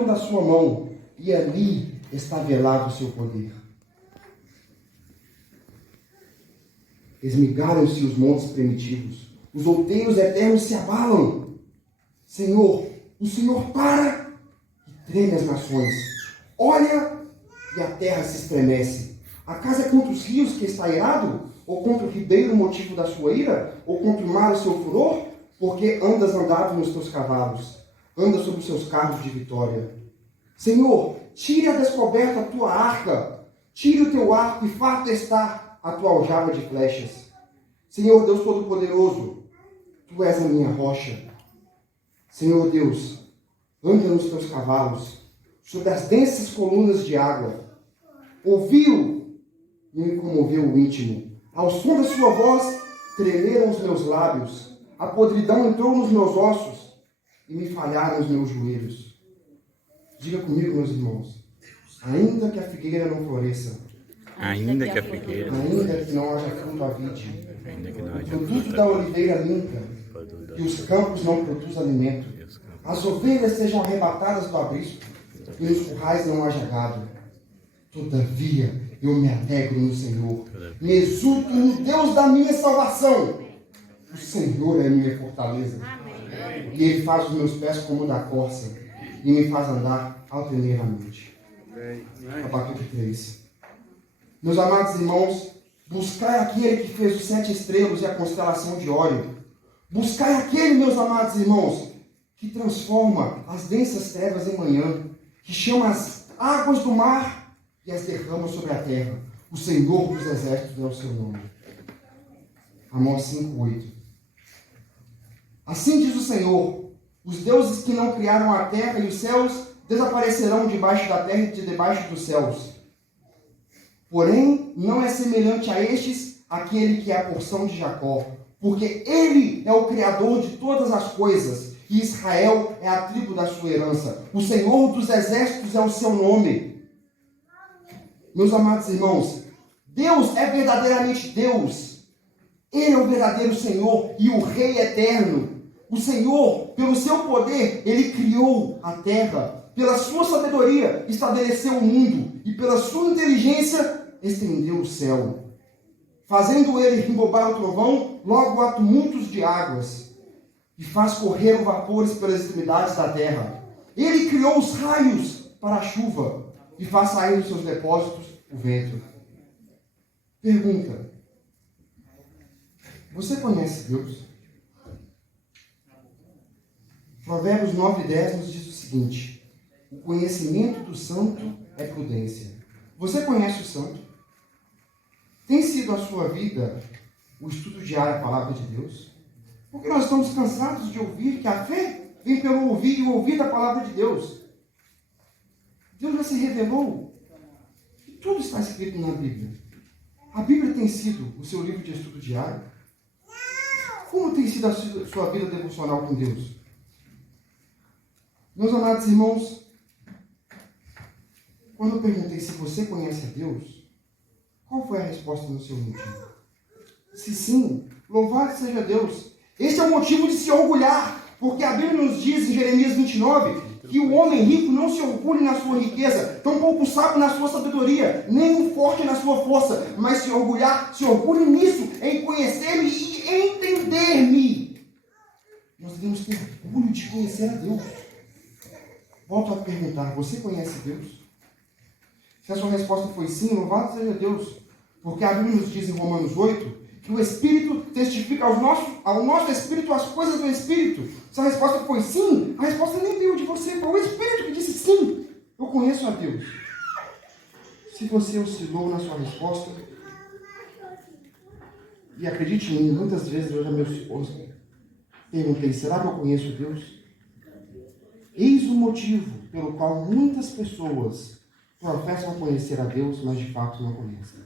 tiram da sua mão, e ali está velado o seu poder. Esmigalham-se os montes primitivos, os outeiros eternos se abalam. Senhor, o Senhor para e treme as nações. Olha e a terra se estremece. Acaso é contra os rios que está irado? Ou contra o ribeiro o motivo da sua ira? Ou contra o mar o seu furor? Porque andas andado nos teus cavalos, andas sobre os seus carros de vitória. Senhor, tire a descoberta a tua arca, tire o teu arco e farta está a tua aljava de flechas. Senhor Deus Todo-Poderoso, tu és a minha rocha. Senhor Deus, anda nos teus cavalos, sobre as densas colunas de água. Ouviu e me comoveu o íntimo. Ao som da sua voz, tremeram os meus lábios. A podridão entrou nos meus ossos e me falharam os meus joelhos. Diga comigo, meus irmãos, ainda que a figueira não floresça, Ainda que a figueira, ainda que não haja fruto à vide, ainda que não o haja produto fruta, da oliveira limpa, e os campos não produzam alimento, as ovelhas sejam arrebatadas do abrisco, e nos currais não haja gado. Todavia, eu me alegro no Senhor, me exulto no Deus da minha salvação. O Senhor é minha fortaleza, e Ele faz os meus pés como o da corça, e me faz andar altaneiramente. Abacuque 3. Meus amados irmãos, buscai aquele que fez os 7 estrelas e a constelação de Órion. Buscai aquele, meus amados irmãos, que transforma as densas trevas em manhã, que chama as águas do mar e as derrama sobre a terra. O Senhor dos exércitos é o seu nome. Amós 5:8. Assim diz o Senhor: os deuses que não criaram a terra e os céus desaparecerão debaixo da terra e de debaixo dos céus. Porém, não é semelhante a estes aquele que é a porção de Jacó, porque ele é o Criador de todas as coisas, e Israel é a tribo da sua herança. O Senhor dos exércitos é o seu nome. Meus amados irmãos, Deus é verdadeiramente Deus. Ele é o verdadeiro Senhor e o Rei eterno. O Senhor, pelo seu poder, Ele criou a terra. Pela sua sabedoria, estabeleceu o mundo. E pela sua inteligência, estendeu o céu. Fazendo Ele rimbobar o trovão, logo há tumultos de águas. E faz correr os vapores pelas extremidades da terra. Ele criou os raios para a chuva. E faz sair dos seus depósitos o vento. Pergunta: você conhece Deus? Provérbios 9:10 nos diz o seguinte: o conhecimento do santo é prudência. Você conhece o santo? Tem sido a sua vida o estudo diário da palavra de Deus? Porque nós estamos cansados de ouvir que a fé vem pelo ouvir e ouvir da palavra de Deus. Deus já se revelou. E tudo está escrito na Bíblia. A Bíblia tem sido o seu livro de estudo diário? Como tem sido a sua vida devocional com Deus? Meus amados irmãos, quando eu perguntei se você conhece a Deus, qual foi a resposta no seu íntimo? Se sim, louvado seja Deus. Esse é o motivo de se orgulhar, porque a Bíblia nos diz em Jeremias 29 que o homem rico não se orgulhe na sua riqueza, tampouco o sábio na sua sabedoria, nem o forte na sua força, mas se orgulhe nisso, em conhecer-me e entender-me. Nós devemos ter orgulho de conhecer a Deus. Volto a perguntar: você conhece Deus? Se a sua resposta foi sim, louvado seja Deus. Porque a Bíblia nos diz em Romanos 8 que o Espírito testifica ao nosso Espírito as coisas do Espírito. Se a resposta foi sim, a resposta nem veio de você, foi o Espírito que disse sim. Eu conheço a Deus. Se você oscilou na sua resposta, e acredite em mim, muitas vezes eu já me perguntei: será que eu conheço Deus? Eis o motivo pelo qual muitas pessoas professam conhecer a Deus, mas de fato não conhecem.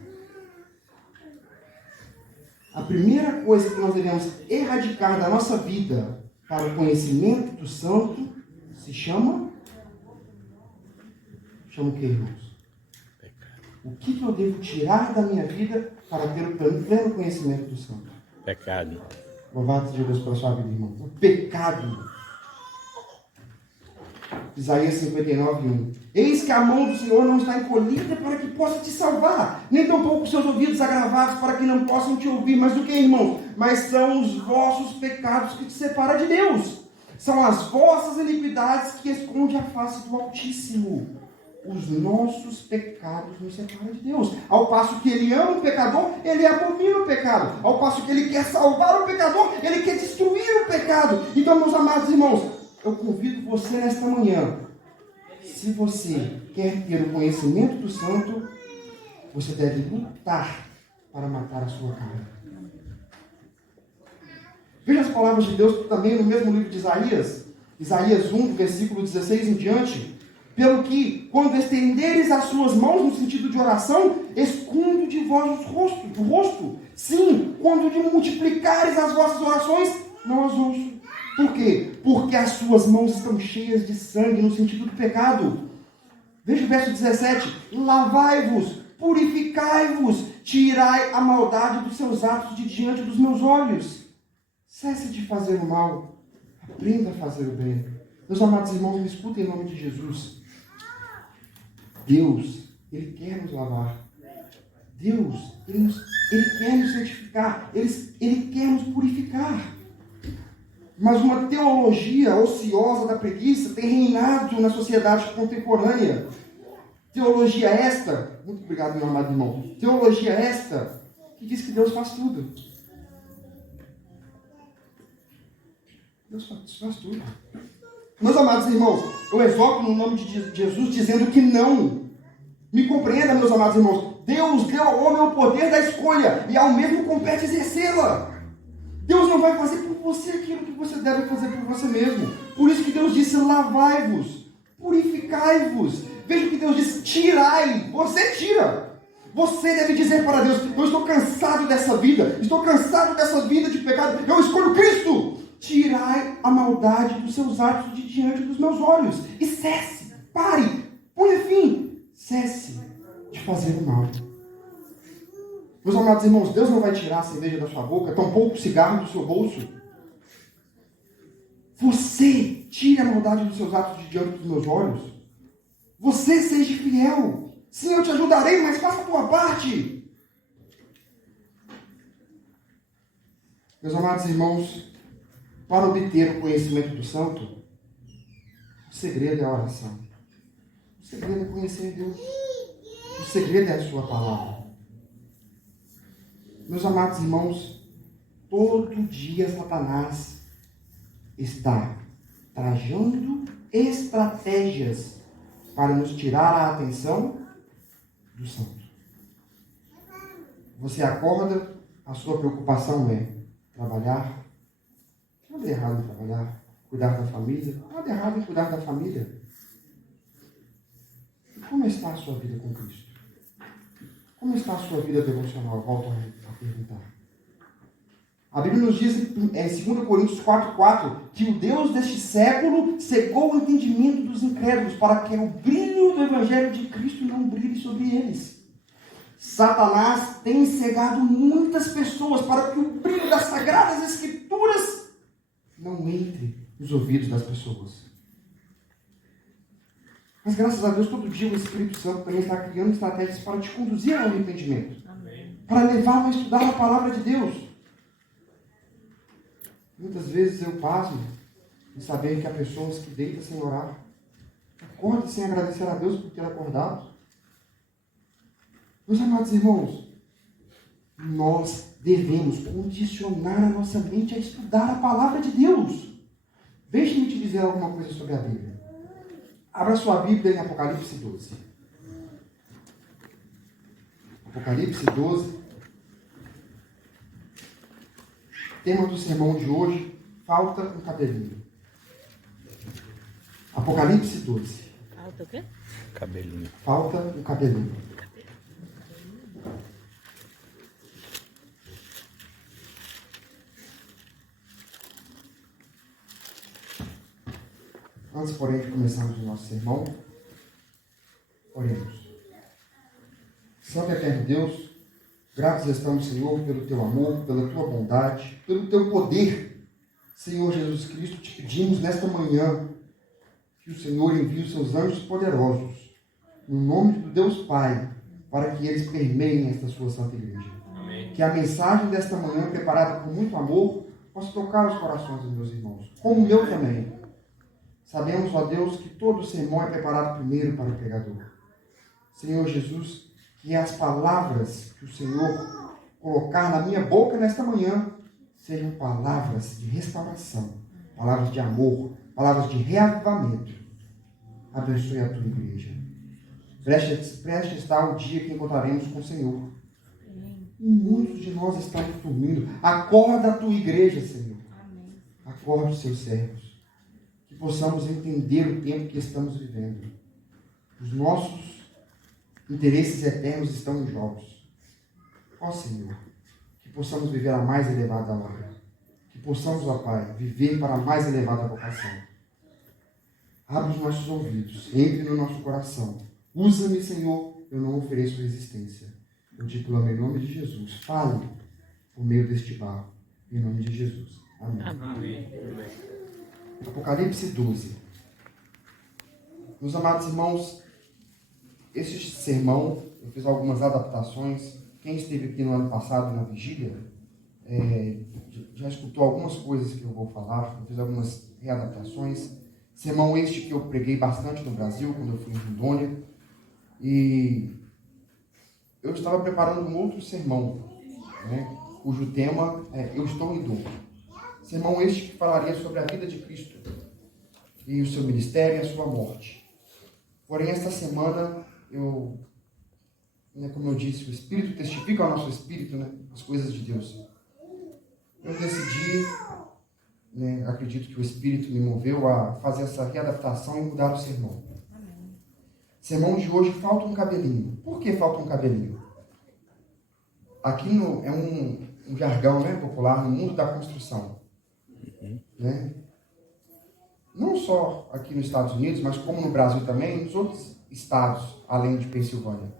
A primeira coisa que nós devemos erradicar da nossa vida para o conhecimento do santo se chama o que, irmãos? O que eu devo tirar da minha vida para ter o pleno conhecimento do santo? Pecado. Louvado seja Deus pela sua vida, irmão. O pecado. Isaías 59:1. Eis que a mão do Senhor não está encolhida para que possa te salvar, nem tampouco os seus ouvidos agravados para que não possam te ouvir. Mas o que, irmãos? Mas são os vossos pecados que te separam de Deus. São as vossas iniquidades que escondem a face do Altíssimo. Os nossos pecados nos separam de Deus. Ao passo que Ele ama o pecador, Ele abomina o pecado. Ao passo que Ele quer salvar o pecador, Ele quer destruir o pecado. Então, meus amados irmãos, eu convido você nesta manhã, se você quer ter o conhecimento do santo, você deve lutar para matar a sua carne. Veja as palavras de Deus também no mesmo livro de Isaías, Isaías 1, versículo 16 em diante. Pelo que, quando estenderes as suas mãos no sentido de oração, escondo de vós o rosto. Sim, quando de multiplicares as vossas orações, não as ouço. Por quê? Porque as suas mãos estão cheias de sangue no sentido do pecado. Veja o verso 17. Lavai-vos, purificai-vos, tirai a maldade dos seus atos de diante dos meus olhos. Cesse de fazer o mal, aprenda a fazer o bem. Meus amados irmãos, me escutem em nome de Jesus. Deus, Ele quer nos lavar. Deus, Ele quer nos santificar. Ele quer nos purificar. Mas uma teologia ociosa da preguiça tem reinado na sociedade contemporânea. Teologia esta, muito obrigado, meu amado irmão. Teologia esta que diz que Deus faz tudo. Deus faz tudo. Meus amados irmãos, eu exorto no nome de Jesus dizendo que não. Me compreenda, meus amados irmãos. Deus deu ao homem o poder da escolha e ao mesmo compete exercê-la. Deus não vai fazer por você aquilo que você deve fazer por você mesmo. Por isso que Deus disse, lavai-vos, purificai-vos. Veja o que Deus disse, tirai. Você tira. Você deve dizer para Deus, eu estou cansado dessa vida. Estou cansado dessa vida de pecado. Eu escolho Cristo. Tirai a maldade dos seus atos de diante dos meus olhos. E cesse, pare, ponha fim. Cesse de fazer o mal. Meus amados irmãos, Deus não vai tirar a cerveja da sua boca, tampouco o cigarro do seu bolso. Você tire a maldade dos seus atos de diante dos meus olhos. Você seja fiel. Sim, eu te ajudarei, mas faça a tua parte. Meus amados irmãos, para obter o conhecimento do santo, o segredo é a oração. O segredo é conhecer Deus. O segredo é a sua palavra. Meus amados irmãos, todo dia Satanás está trajando estratégias para nos tirar a atenção do santo. Você acorda, a sua preocupação é trabalhar. Nada errado em trabalhar, cuidar da família. Nada errado em cuidar da família. E como está a sua vida com Cristo? Como está a sua vida devocional? Volto a perguntar. A Bíblia nos diz em 2 Coríntios 4,4 que o Deus deste século cegou o entendimento dos incrédulos para que o brilho do Evangelho de Cristo não brilhe sobre eles. Satanás tem cegado muitas pessoas para que o brilho das Sagradas Escrituras não entre nos ouvidos das pessoas. Mas graças a Deus, todo dia o Espírito Santo também está criando estratégias para te conduzir ao arrependimento. Amém. Para levar a estudar a palavra de Deus. Muitas vezes eu pasmo em saber que há pessoas que deitam sem orar. Acordam sem agradecer a Deus por ter acordado. Meus amados irmãos, nós devemos condicionar a nossa mente a estudar a palavra de Deus. Deixe-me te dizer alguma coisa sobre a Bíblia. Abra sua Bíblia em Apocalipse 12. Apocalipse 12. Tema do sermão de hoje, falta um cabelinho. Apocalipse 12. Falta o quê? Cabelinho. Falta um cabelinho. Antes, porém, de começarmos o nosso sermão, oremos. Santo e eterno Deus, gratos estamos, Senhor, pelo Teu amor, pela Tua bondade, pelo Teu poder. Senhor Jesus Cristo, te pedimos nesta manhã que o Senhor envie os seus anjos poderosos, no nome do Deus Pai, para que eles permeiem esta sua santa igreja. Amém. Que a mensagem desta manhã, preparada com muito amor, possa tocar os corações dos meus irmãos, como o meu também. Sabemos, ó Deus, que todo sermão é preparado primeiro para o pregador. Senhor Jesus, que as palavras que o Senhor colocar na minha boca nesta manhã sejam palavras de restauração, palavras de amor, palavras de reavivamento. Abençoe a tua igreja. Preste está o dia que encontraremos com o Senhor. E muitos de nós estão dormindo. Acorda a tua igreja, Senhor. Acorde os seus servos. Que possamos entender o tempo que estamos vivendo. Os nossos interesses eternos estão em jogos. Ó Senhor, que possamos viver a mais elevada hora. Que possamos, ó Pai, viver para a mais elevada vocação. Abra os nossos ouvidos, entre no nosso coração. Usa-me, Senhor, eu não ofereço resistência. Eu te clamo em nome de Jesus. Fale por meio deste barro. Em nome de Jesus. Amém. Amém. Apocalipse 12. Meus amados irmãos, esse sermão, eu fiz algumas adaptações. Quem esteve aqui no ano passado na vigília, já escutou algumas coisas que eu vou falar. Eu fiz algumas readaptações. Sermão este que eu preguei bastante no Brasil, quando eu fui em Rondônia. E eu estava preparando um outro sermão, né, cujo tema é Eu Estou em Dor. Sermão este que falaria sobre a vida de Cristo e o seu ministério e a sua morte. Porém, esta semana, como eu disse, o Espírito testifica ao nosso Espírito, né, as coisas de Deus. Eu decidi, acredito que o Espírito me moveu a fazer essa readaptação e mudar o sermão. Sermão de hoje falta um cabelinho. Por que falta um cabelinho? Aqui é um jargão, né, popular no mundo da construção. Né? Não só aqui nos Estados Unidos, mas como no Brasil também, nos outros estados, além de Pensilvânia.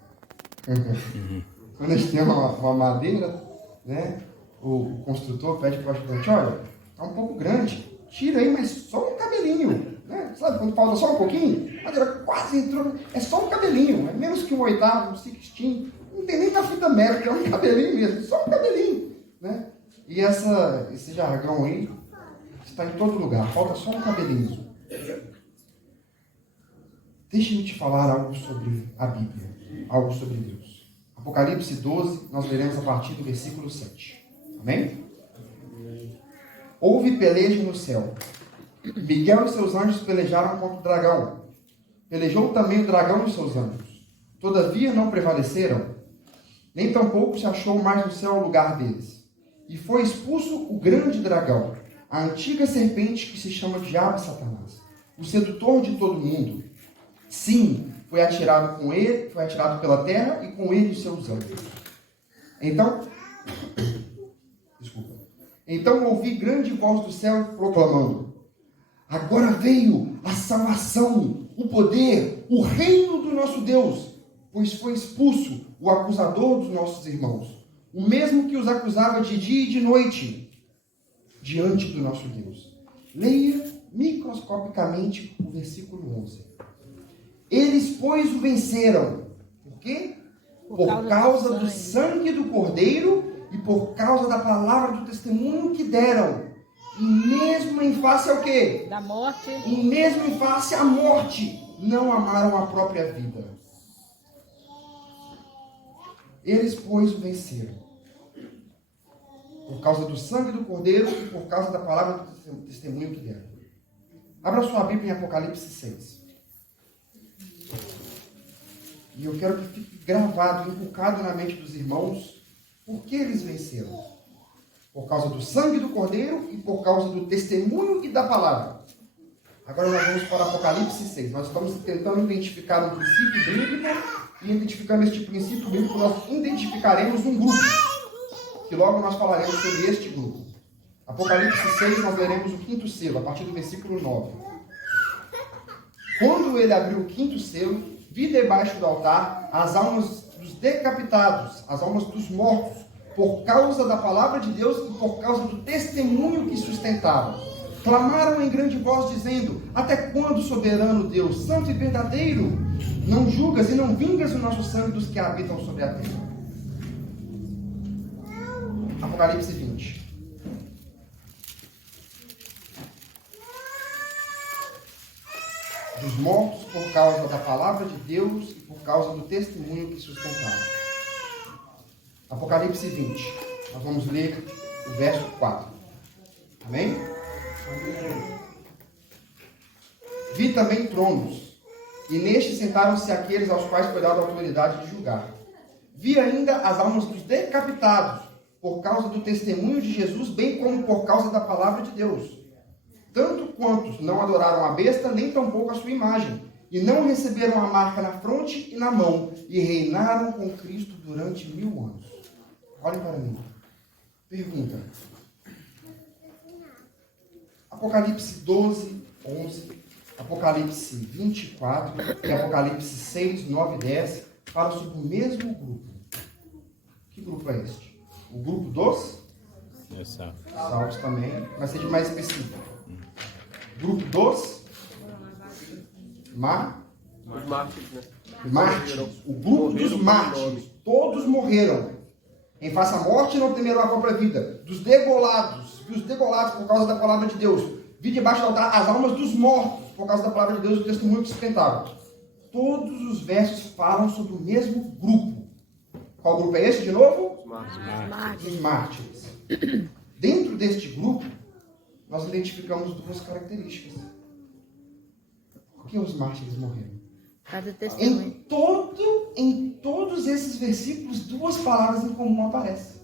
Quando a gente tem uma madeira, né, o construtor pede para o ajudante, olha, está um pouco grande, tira aí, mas só um cabelinho. Né? Sabe quando falta só um pouquinho? A madeira quase entrou, é só um cabelinho, é menos que um oitavo, um sextinho, não tem nem na fita métrica, é um cabelinho mesmo, só um cabelinho. Né? E esse jargão aí está em todo lugar, falta só um cabelinho. Deixa-me te falar algo sobre a Bíblia, algo sobre Deus. Apocalipse 12, nós leremos a partir do versículo 7. Amém? Houve peleja no céu. Miguel e seus anjos pelejaram contra o dragão. Pelejou também o dragão e seus anjos. Todavia não prevaleceram, nem tampouco se achou mais no céu o lugar deles. E foi expulso o grande dragão, a antiga serpente que se chama Diabo e Satanás, o sedutor de todo mundo. Sim, foi atirado pela terra e com ele os seus anjos. Então ouvi grande voz do céu proclamando: agora veio a salvação, o poder, o reino do nosso Deus, pois foi expulso o acusador dos nossos irmãos, o mesmo que os acusava de dia e de noite, diante do nosso Deus. Leia microscopicamente o versículo 11. Eles, pois, o venceram. Por quê? Por causa do sangue do Cordeiro e por causa da palavra do testemunho que deram. E mesmo em face ao quê? Da morte. E mesmo em face à morte, não amaram a própria vida. Eles, pois, o venceram. Por causa do sangue do Cordeiro e por causa da palavra do testemunho que deram. Abra sua Bíblia em Apocalipse 6. E eu quero que fique gravado, inculcado na mente dos irmãos, por que eles venceram. Por causa do sangue do Cordeiro e por causa do testemunho e da palavra. Agora nós vamos para Apocalipse 6. Nós estamos tentando identificar um princípio bíblico, e identificando este princípio bíblico, nós identificaremos um grupo, que logo nós falaremos sobre este grupo. Apocalipse 6, nós leremos o 5º selo, a partir do versículo 9. Quando ele abriu o 5º selo, vi debaixo do altar as almas dos decapitados, as almas dos mortos, por causa da palavra de Deus e por causa do testemunho que sustentavam. Clamaram em grande voz, dizendo: até quando, soberano Deus, santo e verdadeiro, não julgas e não vingas o nosso sangue dos que habitam sobre a terra? Apocalipse 20. Dos mortos por causa da palavra de Deus e por causa do testemunho que sustentaram. Apocalipse 20. Nós vamos ler o verso 4. Amém? Vi também tronos, e nestes sentaram-se aqueles aos quais foi dada a autoridade de julgar. Vi ainda as almas dos decapitados, por causa do testemunho de Jesus, bem como por causa da palavra de Deus. Tanto quantos não adoraram a besta, nem tampouco a sua imagem, e não receberam a marca na fronte e na mão, e reinaram com Cristo durante 1000 anos. Olhem para mim. Pergunta. Apocalipse 12, 11, Apocalipse 24 e Apocalipse 6, 9 e 10 falam sobre o mesmo grupo. Que grupo é este? O grupo dos salvos também, mas seja mais específico. Grupo dos mártires, né? Mártires. O grupo dos mártires. Todos morreram. Em face à morte não temerão a própria vida. Dos degolados. E os degolados por causa da palavra de Deus. Vi debaixo do altar as almas dos mortos por causa da palavra de Deus e do testemunho que sustentaram. Todos os versos falam sobre o mesmo grupo. Qual grupo é esse de novo? Os mártires. Dentro deste grupo, nós identificamos duas características. Por que os mártires morreram? Cada testemunho. Em todos esses versículos, duas palavras em comum aparecem.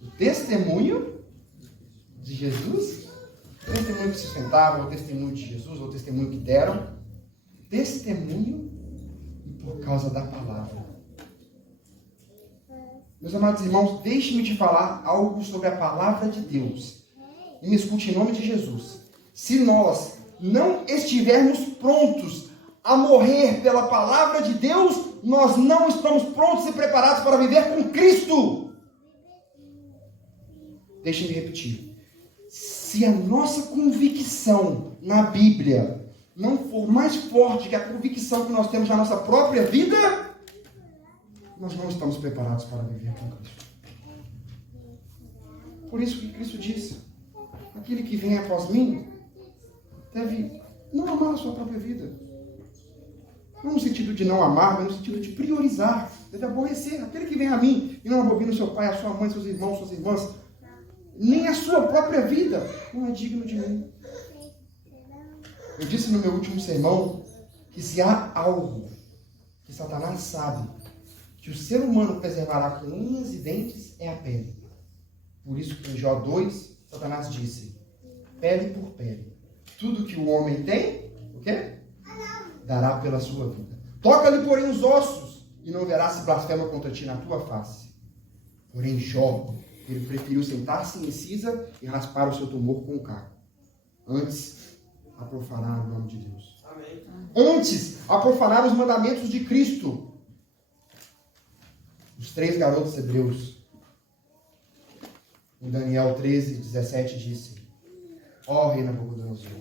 O testemunho de Jesus, o testemunho que sustentaram, o testemunho de Jesus, o testemunho que deram, testemunho e por causa da palavra. Meus amados irmãos, deixe-me te falar algo sobre a palavra de Deus. E me escute em nome de Jesus. Se nós não estivermos prontos a morrer pela palavra de Deus, nós não estamos prontos e preparados para viver com Cristo. Deixe-me repetir. Se a nossa convicção na Bíblia não for mais forte que a convicção que nós temos na nossa própria vida, nós não estamos preparados para viver com Cristo. Por isso que Cristo disse: aquele que vem após mim deve não amar a sua própria vida. Não no sentido de não amar, mas no sentido de priorizar. Deve aborrecer aquele que vem a mim e não abomina o seu pai, a sua mãe, seus irmãos, suas irmãs. Nem a sua própria vida não é digno de mim. Eu disse no meu último sermão que se há algo que Satanás sabe que o ser humano preservará com unhas e dentes, é a pele. Por isso que em Jó 2, Satanás disse: pele por pele. Tudo que o homem tem, o quê? Dará pela sua vida. Toca-lhe, porém, os ossos, e não verás se blasfema contra ti na tua face. Porém, Jó, ele preferiu sentar-se em cisa e raspar o seu tumor com o caco. Antes, a profanar o nome de Deus. Amém. Antes, a profanar os mandamentos de Cristo. Os 3 garotos hebreus, em Daniel 13, 17, disse: ó rei Nabucodonosor,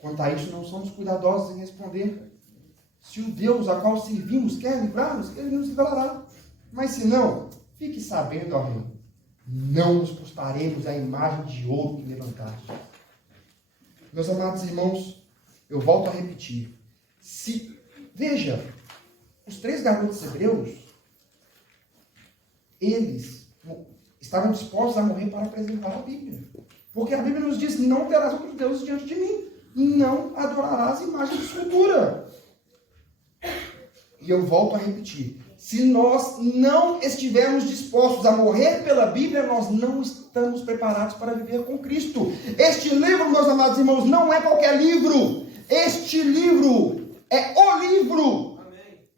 quanto a isso não somos cuidadosos em responder. Se o Deus a qual servimos quer livrar-nos, ele nos livrará. Mas se não, fique sabendo, ó rei, não nos prostraremos à imagem de ouro que levantaste. Meus amados irmãos, eu volto a repetir. Veja, os 3 garotos hebreus, eles estavam dispostos a morrer para preservar a Bíblia. Porque a Bíblia nos diz: não terás outros deuses diante de mim. Não adorarás imagens de escultura. E eu volto a repetir. Se nós não estivermos dispostos a morrer pela Bíblia, nós não estamos preparados para viver com Cristo. Este livro, meus amados irmãos, não é qualquer livro. Este livro é o livro.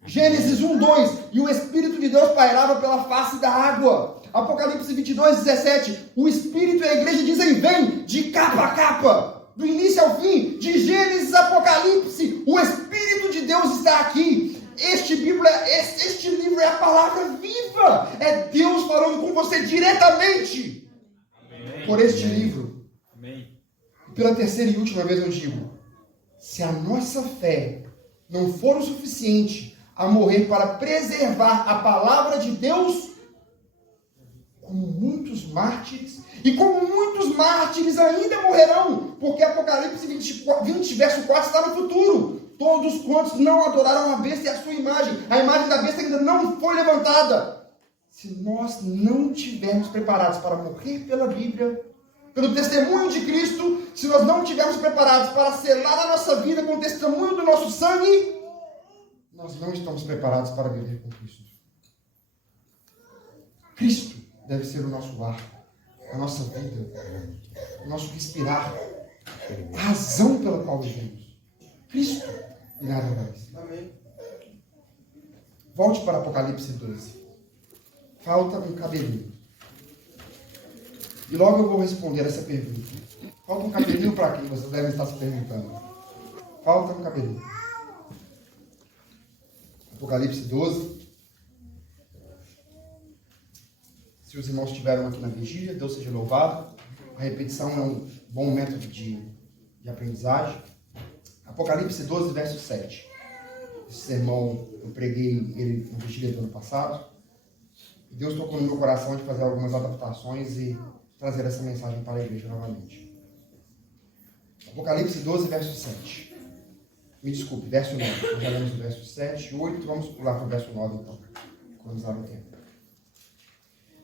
Gênesis 1, 2, e o Espírito de Deus pairava pela face da água. Apocalipse 22, 17, o Espírito e a igreja dizem: vem, de capa a capa, do início ao fim, de Gênesis a Apocalipse, o Espírito de Deus está aqui. Este livro é a palavra viva, é Deus falando com você diretamente. Amém. Por este livro, Pela terceira e última vez eu digo, se a nossa fé não for o suficiente a morrer para preservar a palavra de Deus, como muitos mártires, e como muitos mártires ainda morrerão, porque Apocalipse 20, verso 4 está no futuro. Todos quantos não adoraram a besta e a sua imagem, a imagem da besta ainda não foi levantada. Se nós não estivermos preparados para morrer pela Bíblia, pelo testemunho de Cristo, se nós não estivermos preparados para selar a nossa vida com o testemunho do nosso sangue, nós não estamos preparados para viver com Cristo. Cristo deve ser o nosso ar, a nossa vida, o nosso respirar, a razão pela qual vivemos. Cristo e nada mais. Amém. Volte para Apocalipse 12. Falta um cabelinho. E logo eu vou responder essa pergunta. Falta um cabelinho para quem? Vocês devem estar se perguntando. Falta um cabelinho. Apocalipse 12. Se os irmãos estiveram aqui na vigília, Deus seja louvado. A repetição é um bom método de aprendizagem. Apocalipse 12, verso 7. Esse sermão eu preguei ele na vigília do ano passado. E Deus tocou no meu coração de fazer algumas adaptações e trazer essa mensagem para a igreja novamente. Apocalipse 12, verso 7. Me desculpe, verso 9. Nós já lemos o verso 7 e 8. Vamos pular para o verso 9, então. Economizar o tempo.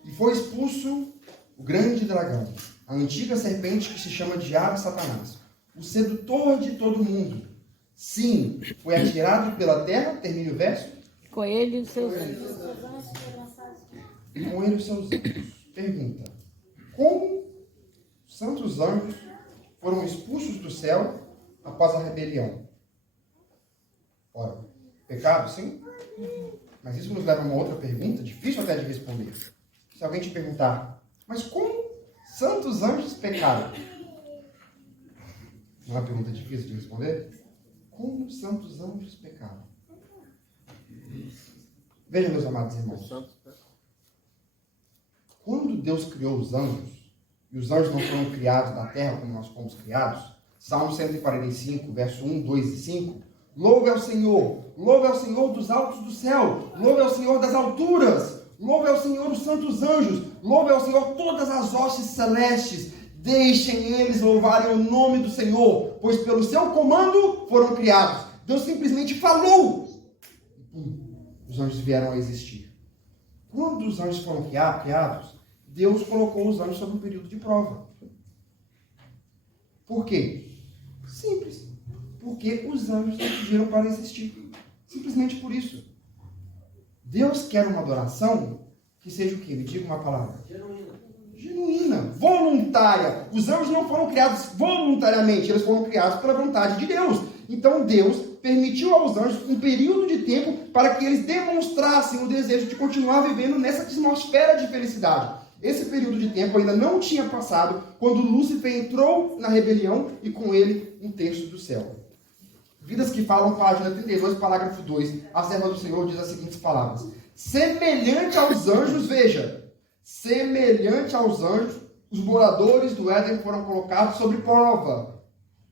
E foi expulso o grande dragão, a antiga serpente que se chama Diabo e Satanás, o sedutor de todo mundo. Sim, foi atirado pela terra, termine o verso. Com ele e os seus anjos. E com ele os seus anjos. Pergunta: como os santos anjos foram expulsos do céu após a rebelião? Ora, pecado, sim? Mas isso nos leva a uma outra pergunta, difícil até de responder. Se alguém te perguntar, mas como santos anjos pecaram? Não é uma pergunta difícil de responder? Como santos anjos pecaram? Veja, meus amados irmãos. Quando Deus criou os anjos, e os anjos não foram criados da terra como nós fomos criados, Salmo 145, verso 1, 2 e 5, louve ao Senhor dos altos do céu, louve ao Senhor das alturas, louve ao Senhor os santos anjos, louve ao Senhor todas as hostes celestes, deixem eles louvarem o nome do Senhor, pois pelo seu comando foram criados. Deus simplesmente falou, os anjos vieram a existir. Quando os anjos foram criados, Deus colocou os anjos sob um período de prova. Por quê? Simples. Porque os anjos não pediram para existir. Simplesmente por isso. Deus quer uma adoração que seja o quê? Me diga uma palavra. Genuína, voluntária. Os anjos não foram criados voluntariamente, eles foram criados pela vontade de Deus. Então Deus permitiu aos anjos um período de tempo para que eles demonstrassem o desejo de continuar vivendo nessa atmosfera de felicidade. Esse período de tempo ainda não tinha passado quando Lúcifer entrou na rebelião e com ele um terço do céu. Vidas que Falam, página 32, parágrafo 2. A serva do Senhor diz as seguintes palavras: semelhante aos anjos, veja, semelhante aos anjos, os moradores do Éden foram colocados sob prova.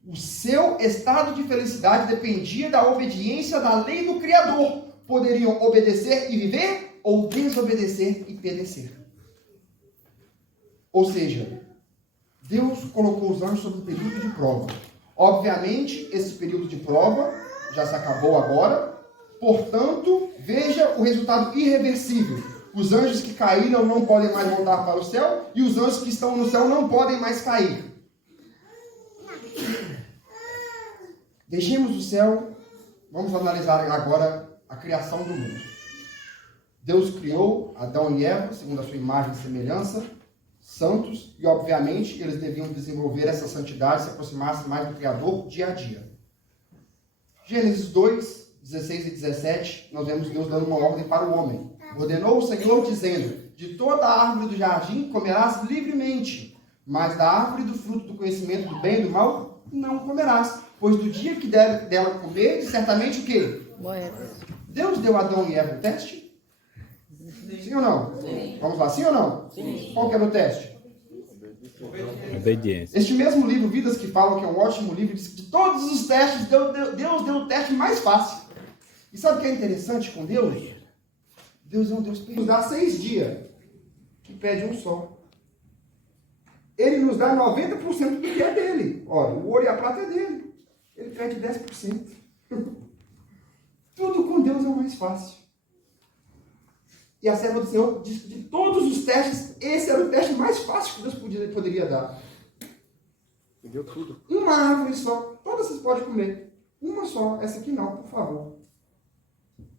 O seu estado de felicidade dependia da obediência da lei do Criador. Poderiam obedecer e viver, ou desobedecer e perecer. Ou seja, Deus colocou os anjos sob um período de prova. Obviamente, esse período de prova já se acabou agora. Portanto, veja o resultado irreversível. Os anjos que caíram não podem mais voltar para o céu, e os anjos que estão no céu não podem mais cair. Deixemos o céu, vamos analisar agora a criação do mundo. Deus criou Adão e Eva, segundo a sua imagem e semelhança, santos, e obviamente eles deviam desenvolver essa santidade, se aproximassem mais do Criador dia a dia. Gênesis 2, 16 e 17, nós vemos Deus dando uma ordem para o homem. Ordenou o Senhor dizendo: de toda a árvore do jardim comerás livremente, mas da árvore do fruto do conhecimento do bem e do mal não comerás, pois do dia que dela comer, certamente o quê? Deus deu a Adão e Eva o teste? Sim ou não? Sim. Vamos lá, sim ou não? Sim. Qual que era o teste? Obediência. Este mesmo livro, Vidas, que falam que é um ótimo livro, diz que de todos os testes, Deus deu o teste mais fácil. E sabe o que é interessante com Deus? Deus é um Deus que nos dá 6 dias, que pede um só. Ele nos dá 90% do que é dele. Olha, o ouro e a prata é dele. Ele pede 10%. Tudo com Deus é o mais fácil. E a serva do Senhor diz que de todos os testes, esse era o teste mais fácil que Deus poderia dar. Ele deu tudo. Uma árvore só. Todas vocês podem comer. Uma só. Essa aqui não, por favor.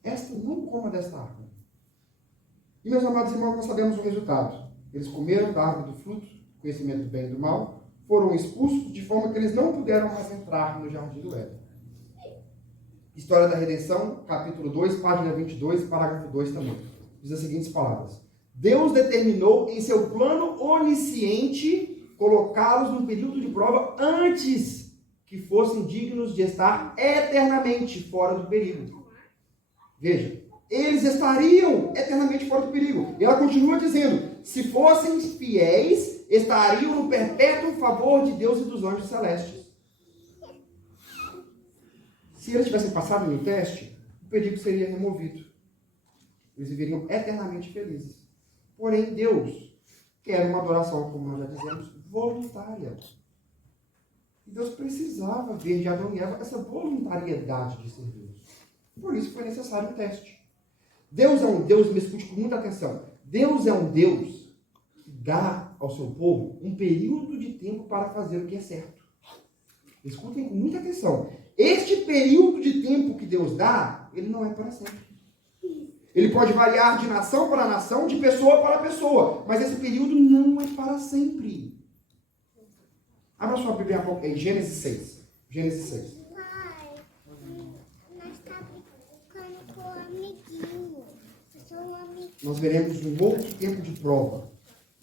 Esta não coma desta árvore. E, meus amados irmãos, nós sabemos o resultado. Eles comeram da árvore do fruto, conhecimento do bem e do mal, foram expulsos de forma que eles não puderam mais entrar no jardim do Éden. História da Redenção, capítulo 2, página 22, parágrafo 2 também. Diz as seguintes palavras. Deus determinou em seu plano onisciente colocá-los num período de prova antes que fossem dignos de estar eternamente fora do perigo. Veja, eles estariam eternamente fora do perigo. E ela continua dizendo, se fossem fiéis, estariam no perpétuo favor de Deus e dos anjos celestes. Se eles tivessem passado no teste, o perigo seria removido. Eles viveriam eternamente felizes. Porém, Deus quer uma adoração, como nós já dizemos, voluntária. E Deus precisava ver de Adão e Eva essa voluntariedade de servir. Por isso foi necessário um teste. Deus é um Deus, me escute com muita atenção, Deus é um Deus que dá ao seu povo um período de tempo para fazer o que é certo. Escutem com muita atenção. Este período de tempo que Deus dá, ele não é para sempre. Ele pode variar de nação para nação, de pessoa para pessoa, mas esse período não é para sempre. Abra sua Bíblia em Gênesis 6. Gênesis 6. Pai, nós estamos brincando com o amiguinho. Eu sou um amiguinho. Nós veremos um outro tempo de prova.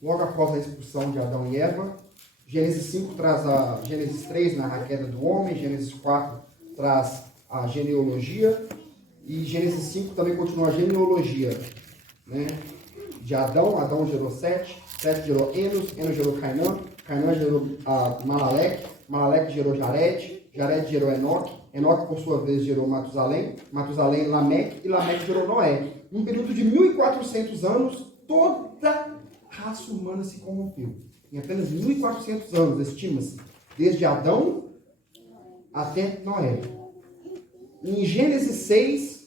Logo após a expulsão de Adão e Eva, Gênesis 5 traz a Gênesis 3 narra a queda do homem, Gênesis 4 traz a genealogia, e Gênesis 5 também continua a genealogia, né, de Adão. Adão gerou Sete, Sete gerou Enos, Enos gerou Cainã, Cainã gerou Malaleque, Malaleque gerou Jared, Jared gerou Enoque, Enoque por sua vez gerou Matusalém, Matusalém Lameque, e Lameque gerou Noé. Num período de 1400 anos, toda a raça humana se corrompeu. Em apenas 1400 anos, estima-se, desde Adão até Noé. Em Gênesis 6,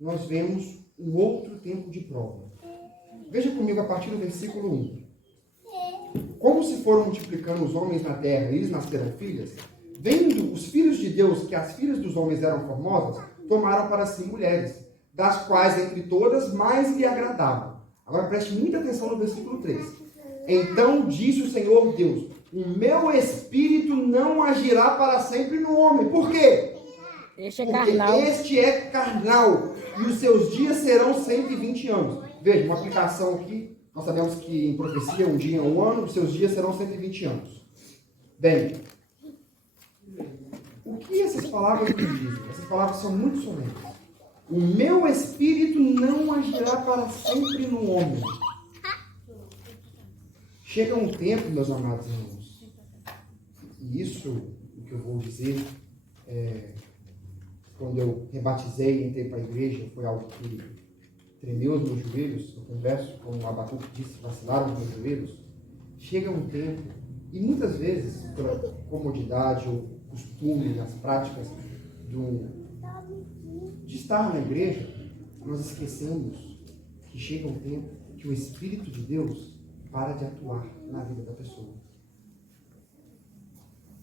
nós vemos um outro tempo de prova. Veja comigo a partir do versículo 1. Como se foram multiplicando os homens na terra, e eles nasceram filhas, vendo os filhos de Deus que as filhas dos homens eram formosas, tomaram para si mulheres, das quais entre todas mais lhe agradavam. Agora preste muita atenção no versículo 3. Então disse o Senhor Deus, o meu espírito não agirá para sempre no homem. Por quê? Este é Porque carnal. este é carnal, e os seus dias serão 120 anos. Veja, uma aplicação aqui, nós sabemos que em profecia um dia é um ano, os seus dias serão 120 anos. Bem, o que essas palavras nos dizem? Essas palavras são muito solenes. O meu espírito não agirá para sempre no homem. Chega um tempo, meus amados irmãos, e isso, o que eu vou dizer, quando eu rebatizei e entrei para a igreja, foi algo que tremeu os meus joelhos. Eu converso, como o Abacuque disse, vacilaram os meus joelhos. Chega um tempo, e muitas vezes, pela comodidade ou costume, nas práticas de estar na igreja, nós esquecemos que chega um tempo que o Espírito de Deus para de atuar na vida da pessoa.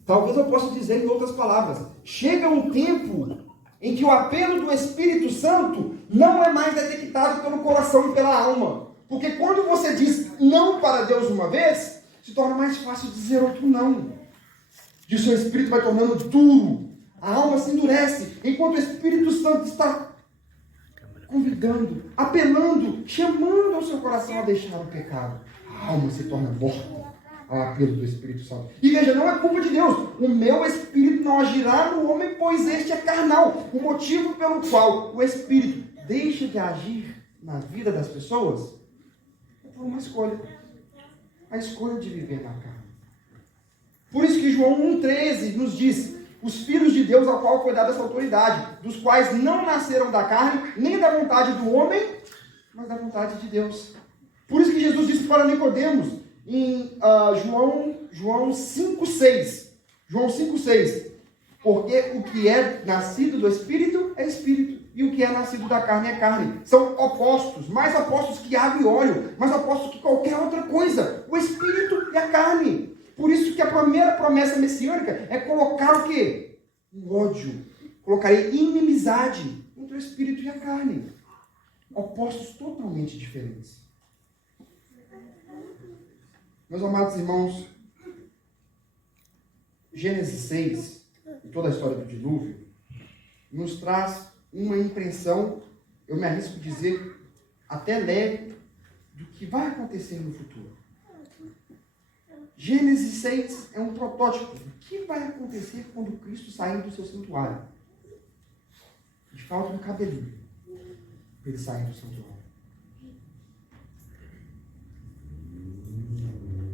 Talvez eu possa dizer em outras palavras, chega um tempo em que o apelo do Espírito Santo não é mais detectado pelo coração e pela alma. Porque quando você diz não para Deus uma vez, se torna mais fácil dizer outro não. E o seu espírito vai tornando duro, a alma se endurece, enquanto o Espírito Santo está convidando, apelando, chamando ao seu coração a deixar o pecado. A alma se torna morta ao apelo do Espírito Santo. E veja, não é culpa de Deus. O meu Espírito não agirá no homem, pois este é carnal. O motivo pelo qual o Espírito deixa de agir na vida das pessoas é por uma escolha. A escolha de viver na carne. Por isso que João 1,13 nos diz: os filhos de Deus ao qual foi dada essa autoridade, dos quais não nasceram da carne, nem da vontade do homem, mas da vontade de Deus. Por isso que Jesus disse para Nicodemos, em João 5,6. João 5,6. Porque o que é nascido do Espírito é Espírito, e o que é nascido da carne é carne. São opostos, mais opostos que água e óleo, mais opostos que qualquer outra coisa. O Espírito e a carne. Por isso que a primeira promessa messiânica é colocar o quê? Um ódio. Colocarei inimizade entre o Espírito e a carne. Opostos totalmente diferentes. Meus amados irmãos, Gênesis 6, e toda a história do dilúvio, nos traz uma impressão, eu me arrisco a dizer, até leve, do que vai acontecer no futuro. Gênesis 6 é um protótipo do que vai acontecer quando Cristo sair do seu santuário. E falta um cabelinho para ele sair do santuário.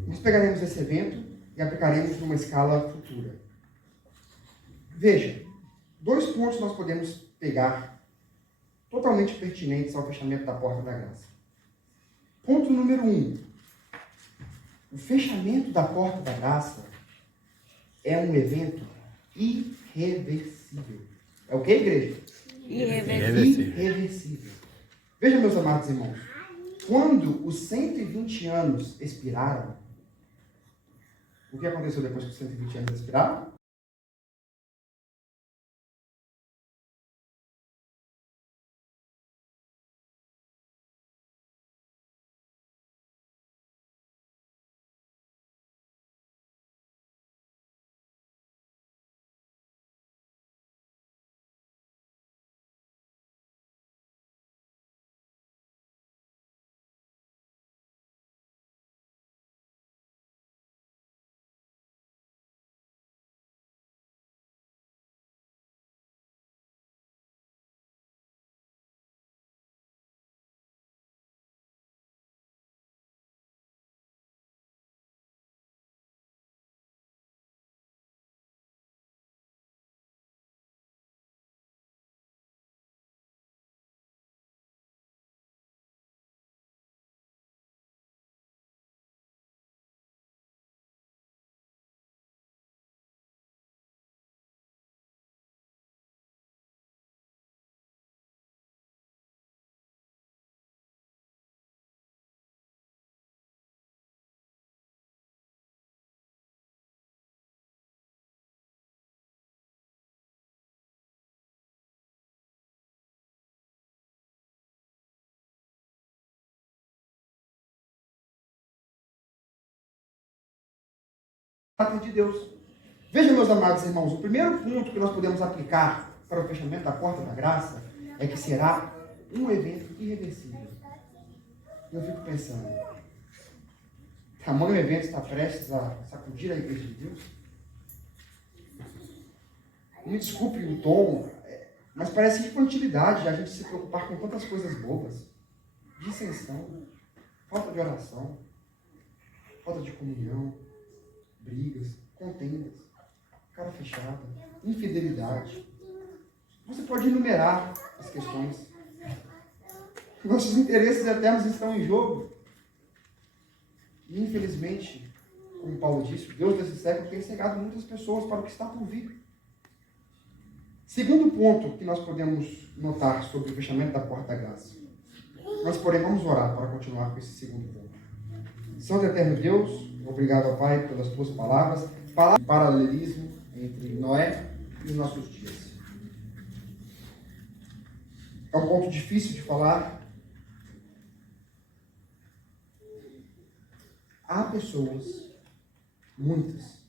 Nós pegaremos esse evento e aplicaremos numa escala futura. Veja, 2 pontos nós podemos pegar totalmente pertinentes ao fechamento da porta da graça. Ponto número 1. O fechamento da porta da graça é um evento irreversível. É o que, igreja? Irreversível. Veja, meus amados irmãos, quando os 120 anos expiraram, o que aconteceu depois que os 120 anos expiraram? De Deus. Veja, meus amados irmãos, o primeiro ponto que nós podemos aplicar para o fechamento da porta da graça é que será um evento irreversível. Eu fico pensando, tamanho evento está prestes a sacudir a igreja de Deus? Me desculpe o tom, mas parece infantilidade a gente se preocupar com tantas coisas bobas. Dissensão, falta de oração, falta de comunhão, brigas, contendas, cara fechada, infidelidade. Você pode enumerar as questões. Nossos interesses eternos estão em jogo. E, infelizmente, como Paulo disse, Deus desse século tem cegado muitas pessoas para o que está por vir. Segundo ponto que nós podemos notar sobre o fechamento da porta da graça. Nós, porém, vamos orar para continuar com esse segundo ponto. Santo Eterno Deus, obrigado, ó Pai, pelas tuas palavras. Paralelismo entre Noé e os nossos dias. É um ponto difícil de falar. Há pessoas, muitas,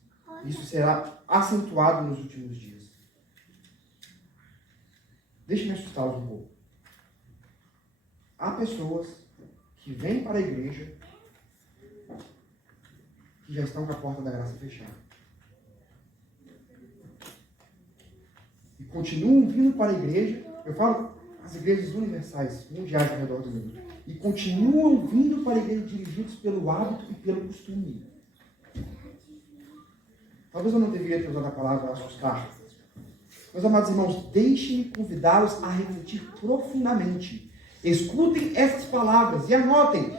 isso será acentuado nos últimos dias. Deixe-me assustá-los um pouco. Há pessoas que vêm para a igreja que já estão com a porta da graça fechada. E continuam vindo para a igreja, eu falo as igrejas universais, mundiais ao redor do mundo, e continuam vindo para a igreja dirigidos pelo hábito e pelo costume. Talvez eu não deveria ter usado a palavra assustar. Meus amados irmãos, deixem-me convidá-los a refletir profundamente. Escutem essas palavras e anotem.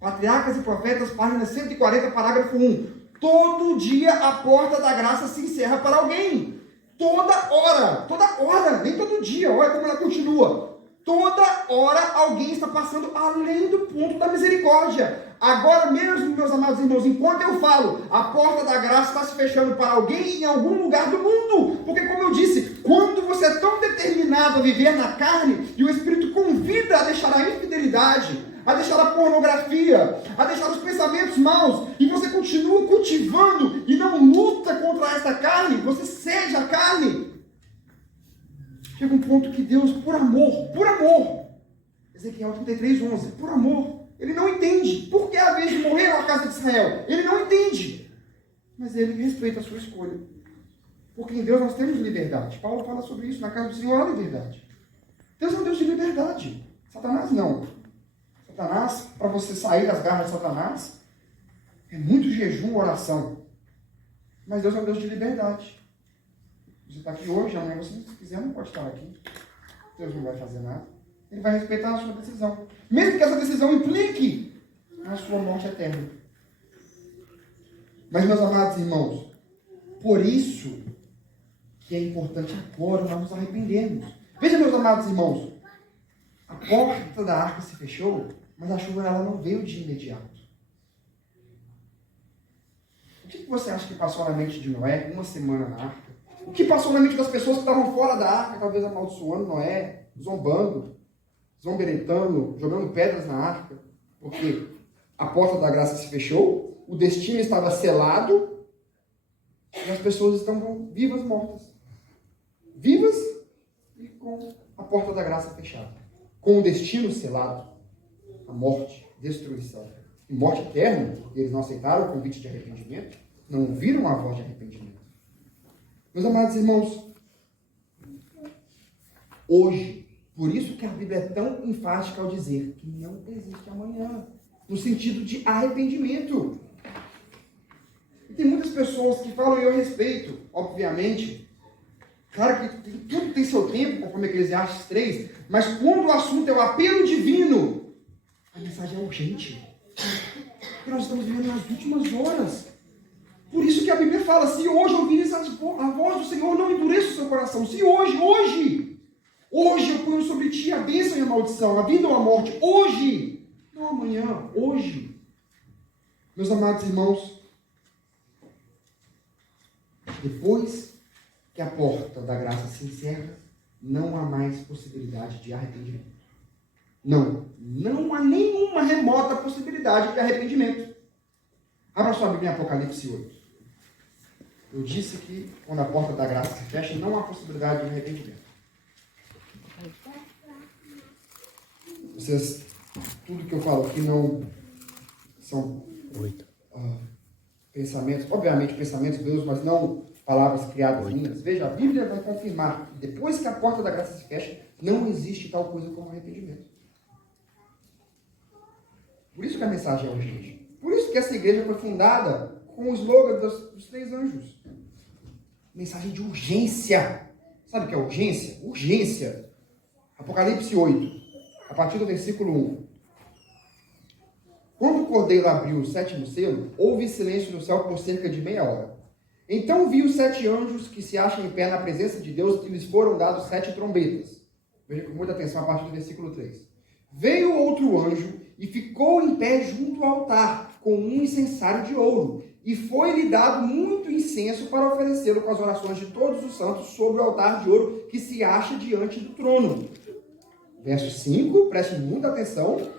Patriarcas e Profetas, página 140, parágrafo 1. Todo dia a porta da graça se encerra para alguém. Toda hora, nem todo dia, olha como ela continua. Toda hora alguém está passando além do ponto da misericórdia. Agora mesmo, meus amados irmãos, enquanto eu falo, a porta da graça está se fechando para alguém em algum lugar do mundo. Porque, como eu disse, quando você é tão determinado a viver na carne, e o Espírito convida a deixar a infidelidade, a deixar a pornografia, a deixar os pensamentos maus, e você continua cultivando e não luta contra esta carne, você cede à carne. Chega um ponto que Deus, por amor, Ezequiel 33:11, por amor, ele não entende. Por que a vez de morrer a casa de Israel? Ele não entende. Mas ele respeita a sua escolha. Porque em Deus nós temos liberdade. Paulo fala sobre isso, na casa do Senhor há liberdade. Deus é um Deus de liberdade. Satanás não. Satanás, para você sair das garras de Satanás, é muito jejum, oração. Mas Deus é um Deus de liberdade. Você está aqui hoje, amanhã você, se quiser, não pode estar aqui. Deus não vai fazer nada. Ele vai respeitar a sua decisão. Mesmo que essa decisão implique a sua morte eterna. Mas, meus amados irmãos, por isso que é importante agora nós nos arrependermos. Veja, meus amados irmãos, a porta da arca se fechou, mas a chuva ela não veio de imediato. O que você acha que passou na mente de Noé uma semana na arca? O que passou na mente das pessoas que estavam fora da arca, talvez amaldiçoando Noé, zombando, zomberetando, jogando pedras na arca? Porque a porta da graça se fechou, o destino estava selado e as pessoas estão vivas, mortas. Vivas e com a porta da graça fechada. Com o destino selado, a morte, destruição. E morte eterna, porque eles não aceitaram o convite de arrependimento, não ouviram a voz de arrependimento. Meus amados irmãos, hoje, por isso que a Bíblia é tão enfática ao dizer que não existe amanhã, no sentido de arrependimento. E tem muitas pessoas que falam, e eu respeito, obviamente, claro que tudo tem seu tempo, conforme Eclesiastes 3, mas quando o assunto é o apelo divino, a mensagem é urgente. Porque nós estamos vivendo nas últimas horas. Por isso que a Bíblia fala, se hoje ouvires a voz do Senhor, não endureça o seu coração. Se hoje eu ponho sobre ti a bênção e a maldição, a vida ou a morte, hoje, não amanhã, hoje. Meus amados irmãos, depois que a porta da graça se encerra, não há mais possibilidade de arrependimento. Não há nenhuma remota possibilidade de arrependimento. Abra sua Bíblia em Apocalipse 8. Eu disse que quando a porta da graça se fecha, não há possibilidade de arrependimento. Tudo que eu falo aqui não são pensamentos, obviamente pensamentos de Deus, mas não palavras criadas minhas. Veja, a Bíblia vai confirmar que depois que a porta da graça se fecha, não existe tal coisa como arrependimento. Por isso que a mensagem é urgente. Por isso que essa igreja foi fundada com o slogan dos 3 anjos. Mensagem de urgência. Sabe o que é urgência? Urgência. Apocalipse 8, a partir do versículo 1. Quando o cordeiro abriu o 7º selo, houve silêncio no céu por cerca de meia hora. Então vi os 7 anjos que se acham em pé na presença de Deus e lhes foram dados 7 trombetas. Veja com muita atenção a partir do versículo 3. Veio outro anjo e ficou em pé junto ao altar, com um incensário de ouro, e foi-lhe dado muito incenso para oferecê-lo com as orações de todos os santos sobre o altar de ouro que se acha diante do trono. Verso 5, preste muita atenção,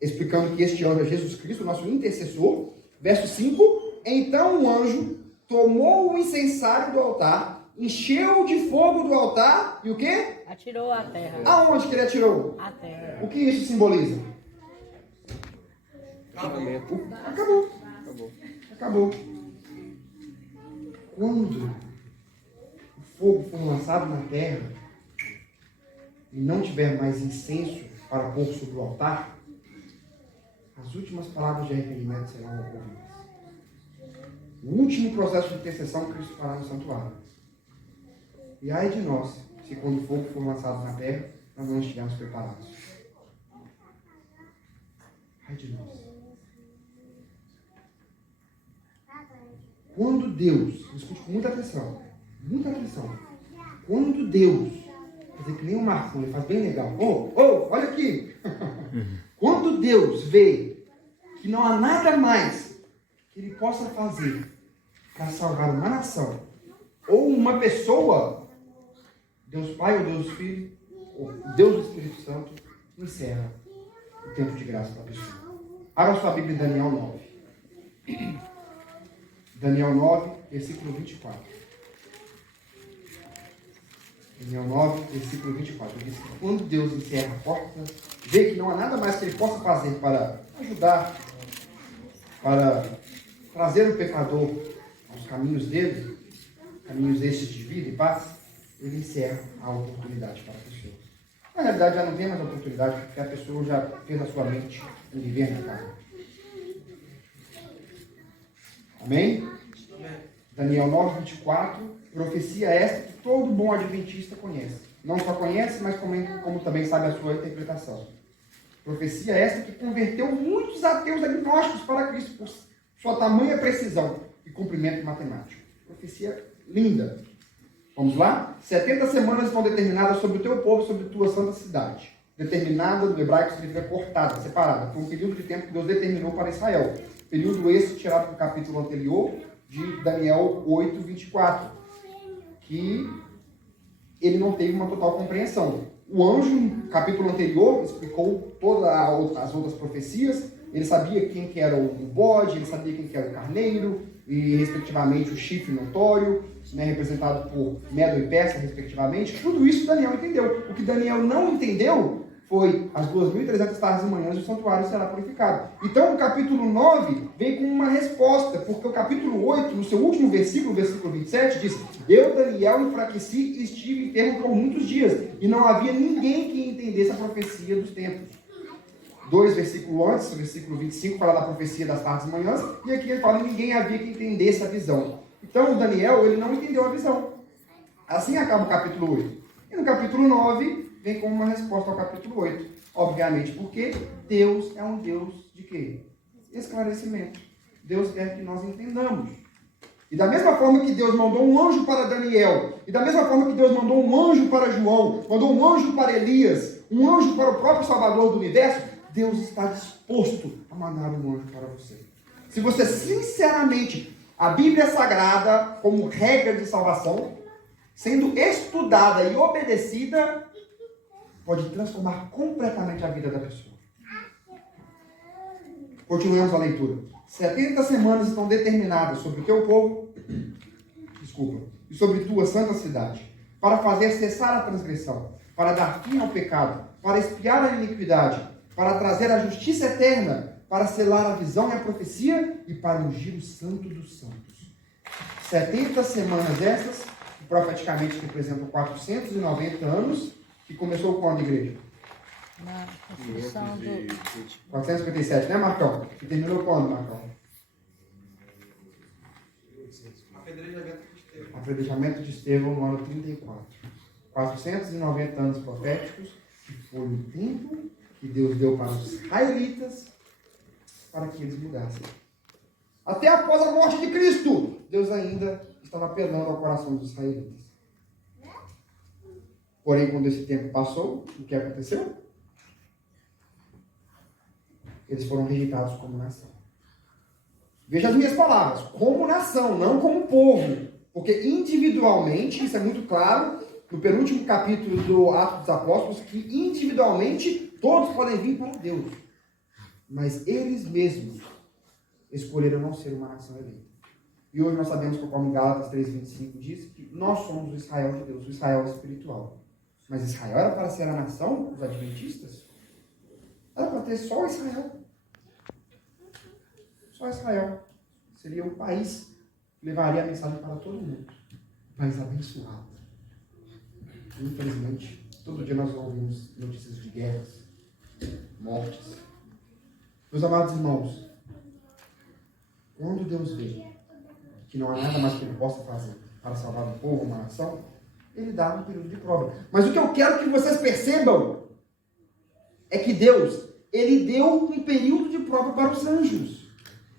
explicando que este anjo é Jesus Cristo, nosso intercessor. Verso 5, então o anjo tomou o incensário do altar, encheu de fogo do altar, e o quê? Atirou a terra. Aonde que ele atirou? A terra. O que isso simboliza? Acabou. Quando o fogo for lançado na terra e não tiver mais incenso para pôr sobre o altar, as últimas palavras de arrependimento serão ouvidas. O último processo de intercessão que Cristo fará no santuário. E ai de nós, se quando o fogo for lançado na terra, nós não estivermos preparados. Ai de nós. Quando Deus, escute com muita atenção, quando Deus, quer dizer que nem o Marcão, ele faz bem legal, olha aqui, quando Deus vê que não há nada mais que ele possa fazer para salvar uma nação, ou uma pessoa, Deus Pai ou Deus Filho, ou Deus do Espírito Santo, encerra o tempo de graça para a pessoa. Abra sua Bíblia em Daniel 9. Daniel 9, versículo 24. Daniel 9, versículo 24. Ele diz que quando Deus encerra a porta, vê que não há nada mais que ele possa fazer para ajudar, para trazer o pecador aos caminhos dele, caminhos estes de vida e paz, ele encerra a oportunidade para a pessoa. Na realidade, já não tem mais oportunidade, porque a pessoa já fez a sua mente em viver na casa. Amém? Daniel 9, 24, profecia esta que todo bom adventista conhece. Não só conhece, mas como também sabe a sua interpretação. Profecia esta que converteu muitos ateus agnósticos para Cristo por sua tamanha precisão e cumprimento matemático. Profecia linda. Vamos lá? 70 semanas estão determinadas sobre o teu povo, sobre a tua santa cidade. Determinada, do hebraico, significa cortada, separada. Foi um período de tempo que Deus determinou para Israel. Período esse tirado do capítulo anterior, de Daniel 8, 24. Que ele não teve uma total compreensão. O anjo, no capítulo anterior, explicou todas as outras profecias. Ele sabia quem que era o bode, ele sabia quem que era o carneiro, e respectivamente o chifre notório, né, representado por Medo e Persa, respectivamente. Tudo isso Daniel entendeu. O que Daniel não entendeu foi as 2.300 tardes e manhãs o santuário será purificado. Então o capítulo 9 vem com uma resposta, porque o capítulo 8, no seu último versículo, versículo 27, diz: eu, Daniel, enfraqueci e estive enfermo por muitos dias, e não havia ninguém que entendesse a profecia dos tempos. 2 versículos antes, o versículo 25, fala da profecia das tardes e manhãs, e aqui ele fala que ninguém havia que entendesse a visão. Então, Daniel, ele não entendeu a visão. Assim acaba o capítulo 8. E no capítulo 9, vem como uma resposta ao capítulo 8. Obviamente, porque Deus é um Deus de quê? Esclarecimento. Deus quer que nós entendamos. E da mesma forma que Deus mandou um anjo para Daniel, e da mesma forma que Deus mandou um anjo para João, mandou um anjo para Elias, um anjo para o próprio Salvador do Universo, Deus está disposto a mandar um anjo para você. Se você sinceramente, a Bíblia Sagrada, como regra de salvação, sendo estudada e obedecida, pode transformar completamente a vida da pessoa. Continuamos a leitura. 70 semanas estão determinadas sobre o teu povo, e sobre tua santa cidade, para fazer cessar a transgressão, para dar fim ao pecado, para expiar a iniquidade, para trazer a justiça eterna, para selar a visão e a profecia e para ungir o santo dos santos. 70 semanas essas, que profeticamente representam 490 anos, que começou quando, igreja? Na construção do... 457, né, Marcão? Que terminou quando, Marcão? Apedrejamento de Estevão no ano 34. 490 anos proféticos, que foi o tempo que Deus deu para os israelitas, para que eles mudassem. Até após a morte de Cristo, Deus ainda estava apelando ao coração dos israelitas. Porém, quando esse tempo passou, o que aconteceu? Eles foram rejeitados como nação. Veja as minhas palavras, como nação, não como povo. Porque individualmente, isso é muito claro, no penúltimo capítulo do Atos dos Apóstolos, que individualmente todos podem vir para Deus. Mas eles mesmos escolheram não ser uma nação eleita. E hoje nós sabemos, conforme Gálatas 3,25 diz, que nós somos o Israel de Deus, o Israel espiritual. Mas Israel era para ser a nação dos adventistas? Era para ter só Israel. Só Israel. Seria um país que levaria a mensagem para todo mundo. Um país abençoado. Infelizmente, todo dia nós ouvimos notícias de guerras, mortes. Meus amados irmãos, quando Deus vê que não há nada mais que ele possa fazer para salvar o povo, uma nação, ele dá um período de prova. Mas o que eu quero que vocês percebam é que Deus, ele deu um período de prova para os anjos.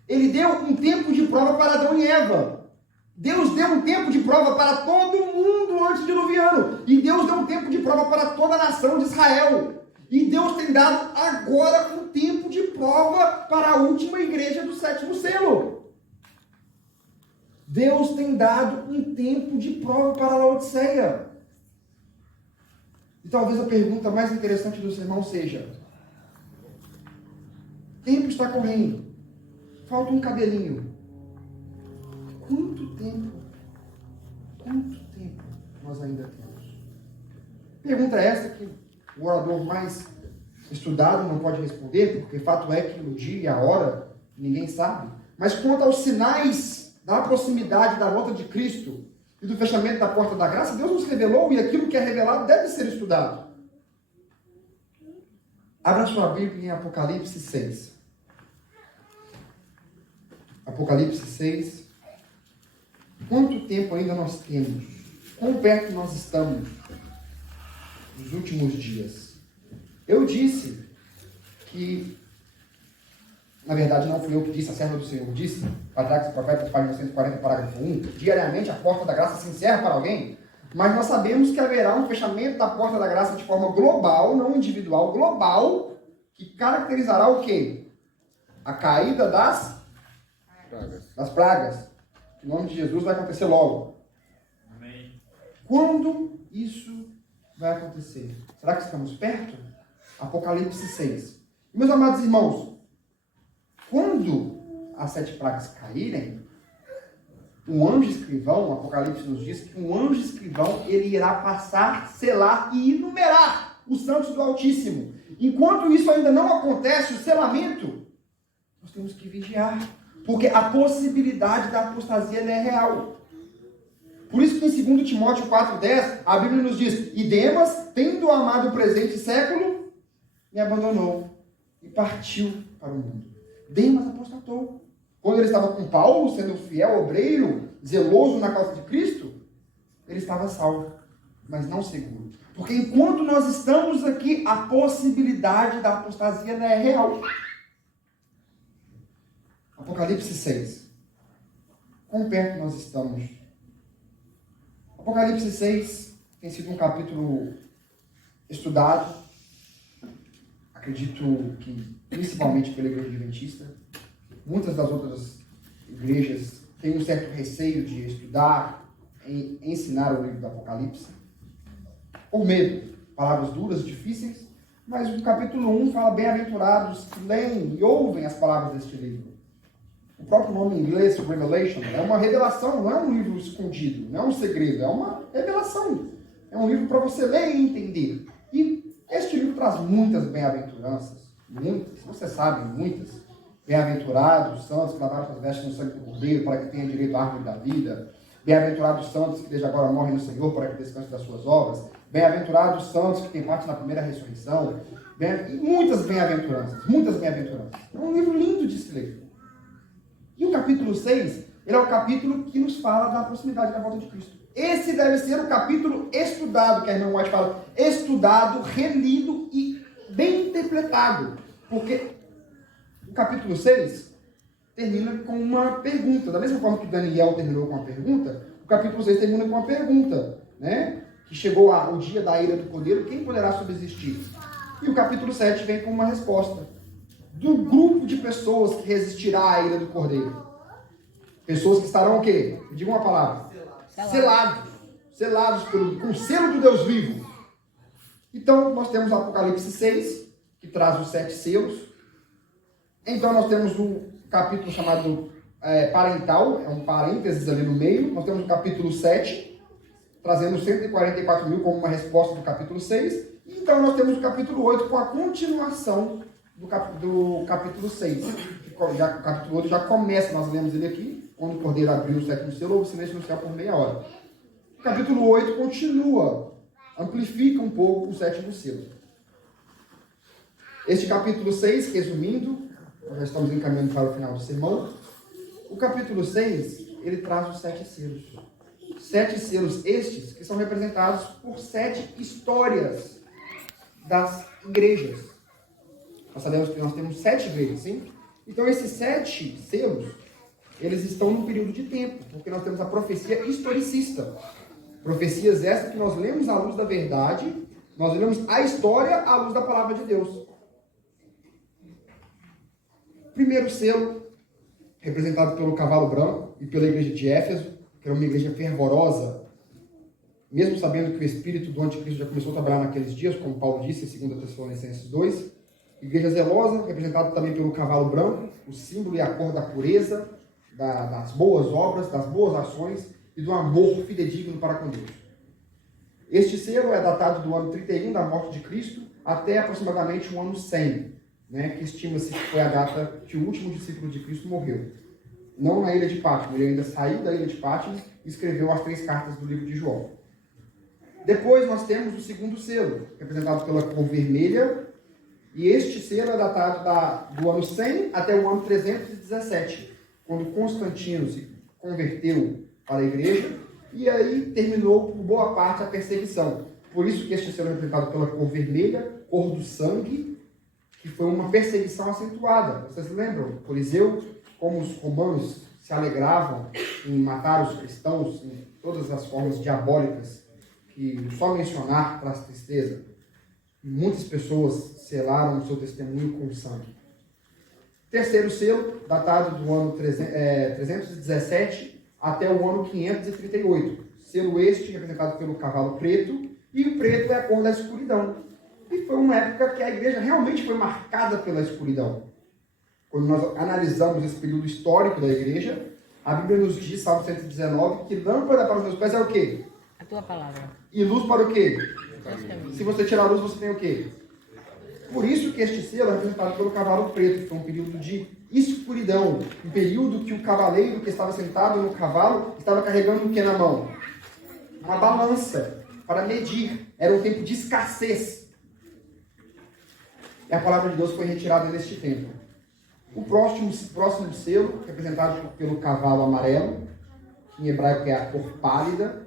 Ele deu um tempo de prova para Adão e Eva. Deus deu um tempo de prova para todo mundo antes diluviano. E Deus deu um tempo de prova para toda a nação de Israel. E Deus tem dado agora um tempo de prova para a última igreja do 7º selo. Deus tem dado um tempo de prova para a Laodiceia. E talvez a pergunta mais interessante do sermão seja: o tempo está correndo, falta um cabelinho. Quanto tempo nós ainda temos? Pergunta essa que o orador mais estudado não pode responder, porque fato é que o dia e a hora ninguém sabe. Mas quanto aos sinais da proximidade da volta de Cristo e do fechamento da porta da graça, Deus nos revelou, e aquilo que é revelado deve ser estudado. Abra sua Bíblia em Apocalipse 6. Apocalipse 6. Quanto tempo ainda nós temos? Quão perto nós estamos dos últimos dias? Eu disse que, na verdade não fui eu que disse, a serva do Senhor disse, Patriarcas e Profetas, página 140, parágrafo 1, diariamente a porta da graça se encerra para alguém, mas nós sabemos que haverá um fechamento da porta da graça de forma global, não individual, global, que caracterizará o quê? A caída das pragas. Em nome de Jesus vai acontecer logo. Amém. Quando isso vai acontecer? Será que estamos perto? Apocalipse 6. Meus amados irmãos, quando as 7 pragas caírem, um anjo escrivão, o Apocalipse nos diz que um anjo escrivão, ele irá passar, selar e enumerar os santos do Altíssimo. Enquanto isso ainda não acontece, o selamento, nós temos que vigiar. Porque a possibilidade da apostasia é real. Por isso que em 2 Timóteo 4,10, a Bíblia nos diz: e Demas, tendo amado o presente século, me abandonou e partiu para o mundo. Demas apostatou. Quando ele estava com Paulo, sendo fiel obreiro, zeloso na causa de Cristo, ele estava salvo, mas não seguro. Porque enquanto nós estamos aqui, a possibilidade da apostasia não é real. Apocalipse 6. Quão perto nós estamos? Apocalipse 6 tem sido um capítulo estudado, acredito que principalmente pela Igreja Adventista. Muitas das outras igrejas têm um certo receio de estudar e ensinar o livro do Apocalipse, por medo, palavras duras e difíceis, mas o capítulo 1 fala: bem-aventurados que leem e ouvem as palavras deste livro. O próprio nome em inglês, Revelation, é uma revelação, não é um livro escondido, não é um segredo, é uma revelação. É um livro para você ler e entender. E este livro traz muitas bem-aventuranças, muitas, você sabe, muitas. Bem-aventurados, santos, que lavaram suas vestes no sangue do Cordeiro, para que tenha direito à árvore da vida. Bem-aventurados santos, que desde agora morrem no Senhor, para que descanse das suas obras. Bem-aventurados santos, que têm parte na primeira ressurreição. E muitas bem-aventuranças, muitas bem-aventuranças. É um livro lindo de se ler. E o capítulo 6, ele é o capítulo que nos fala da proximidade da volta de Cristo. Esse deve ser o capítulo estudado, que a irmã White fala, estudado, relido e bem interpretado. Porque o capítulo 6 termina com uma pergunta. Da mesma forma que Daniel terminou com uma pergunta, o capítulo 6 termina com uma pergunta, né? Que chegou o dia da ira do Cordeiro, quem poderá subsistir? E o capítulo 7 vem com uma resposta do grupo de pessoas que resistirá à ira do Cordeiro. Pessoas que estarão o quê? Me diga uma palavra. Selados com o selo do Deus vivo. Então, nós temos o Apocalipse 6, que traz os 7 selos. Então, nós temos um capítulo chamado parental, é um parênteses ali no meio. Nós temos o capítulo 7, trazendo 144 mil como uma resposta do capítulo 6. E então, nós temos o capítulo 8 com a continuação do capítulo 6. O capítulo 8 já começa, nós lemos ele aqui, quando o Cordeiro abriu o 7º selo, houve silêncio no céu por meia hora. O capítulo 8 continua, amplifica um pouco o 7º selo. Este capítulo 6, resumindo, nós já estamos encaminhando para o final do sermão. O capítulo 6, ele traz os 7 selos. 7 selos estes que são representados por 7 histórias das igrejas. Nós sabemos que nós temos 7 igrejas, sim? Então esses 7 selos, eles estão num período de tempo, porque nós temos a profecia historicista. Profecias essas que nós lemos à luz da verdade, nós lemos a história à luz da palavra de Deus. Primeiro selo, representado pelo cavalo branco e pela igreja de Éfeso, que era uma igreja fervorosa, mesmo sabendo que o espírito do anticristo já começou a trabalhar naqueles dias, como Paulo disse em 2 Tessalonicenses 2. Igreja zelosa, representada também pelo cavalo branco, o símbolo e a cor da pureza, das boas obras, das boas ações e do amor fidedigno para com Deus. Este selo é datado do ano 31 da morte de Cristo até aproximadamente o ano 100, que estima-se que foi a data que o último discípulo de Cristo morreu. Não na ilha de Pátimo, ele ainda saiu da ilha de Pátimo e escreveu as 3 cartas do livro de João. Depois nós temos o segundo selo, representado pela cor vermelha, e este selo é datado do ano 100 até o ano 317, quando Constantino se converteu para a igreja, e aí terminou por boa parte a perseguição. Por isso que este selo é representado pela cor vermelha, cor do sangue, que foi uma perseguição acentuada. Vocês lembram? O Coliseu, como os romanos se alegravam em matar os cristãos em todas as formas diabólicas, que só mencionar traz tristeza. Muitas pessoas selaram o seu testemunho com sangue. Terceiro selo, datado do ano 317 até o ano 538. Selo este representado pelo cavalo preto, e o preto é a cor da escuridão. E foi uma época que a igreja realmente foi marcada pela escuridão. Quando nós analisamos esse período histórico da igreja, a Bíblia nos diz, Salmo 119, que lâmpada para os meus pés é o quê? A tua palavra. E luz para o quê? Caminho. Se você tirar a luz, você tem o quê? Por isso que este selo é representado pelo cavalo preto, que foi um período de escuridão, um período que o cavaleiro que estava sentado no cavalo estava carregando o que na mão? Uma balança para medir. Era um tempo de escassez. E a palavra de Deus foi retirada neste tempo. O próximo selo, representado pelo cavalo amarelo, que em hebraico é a cor pálida.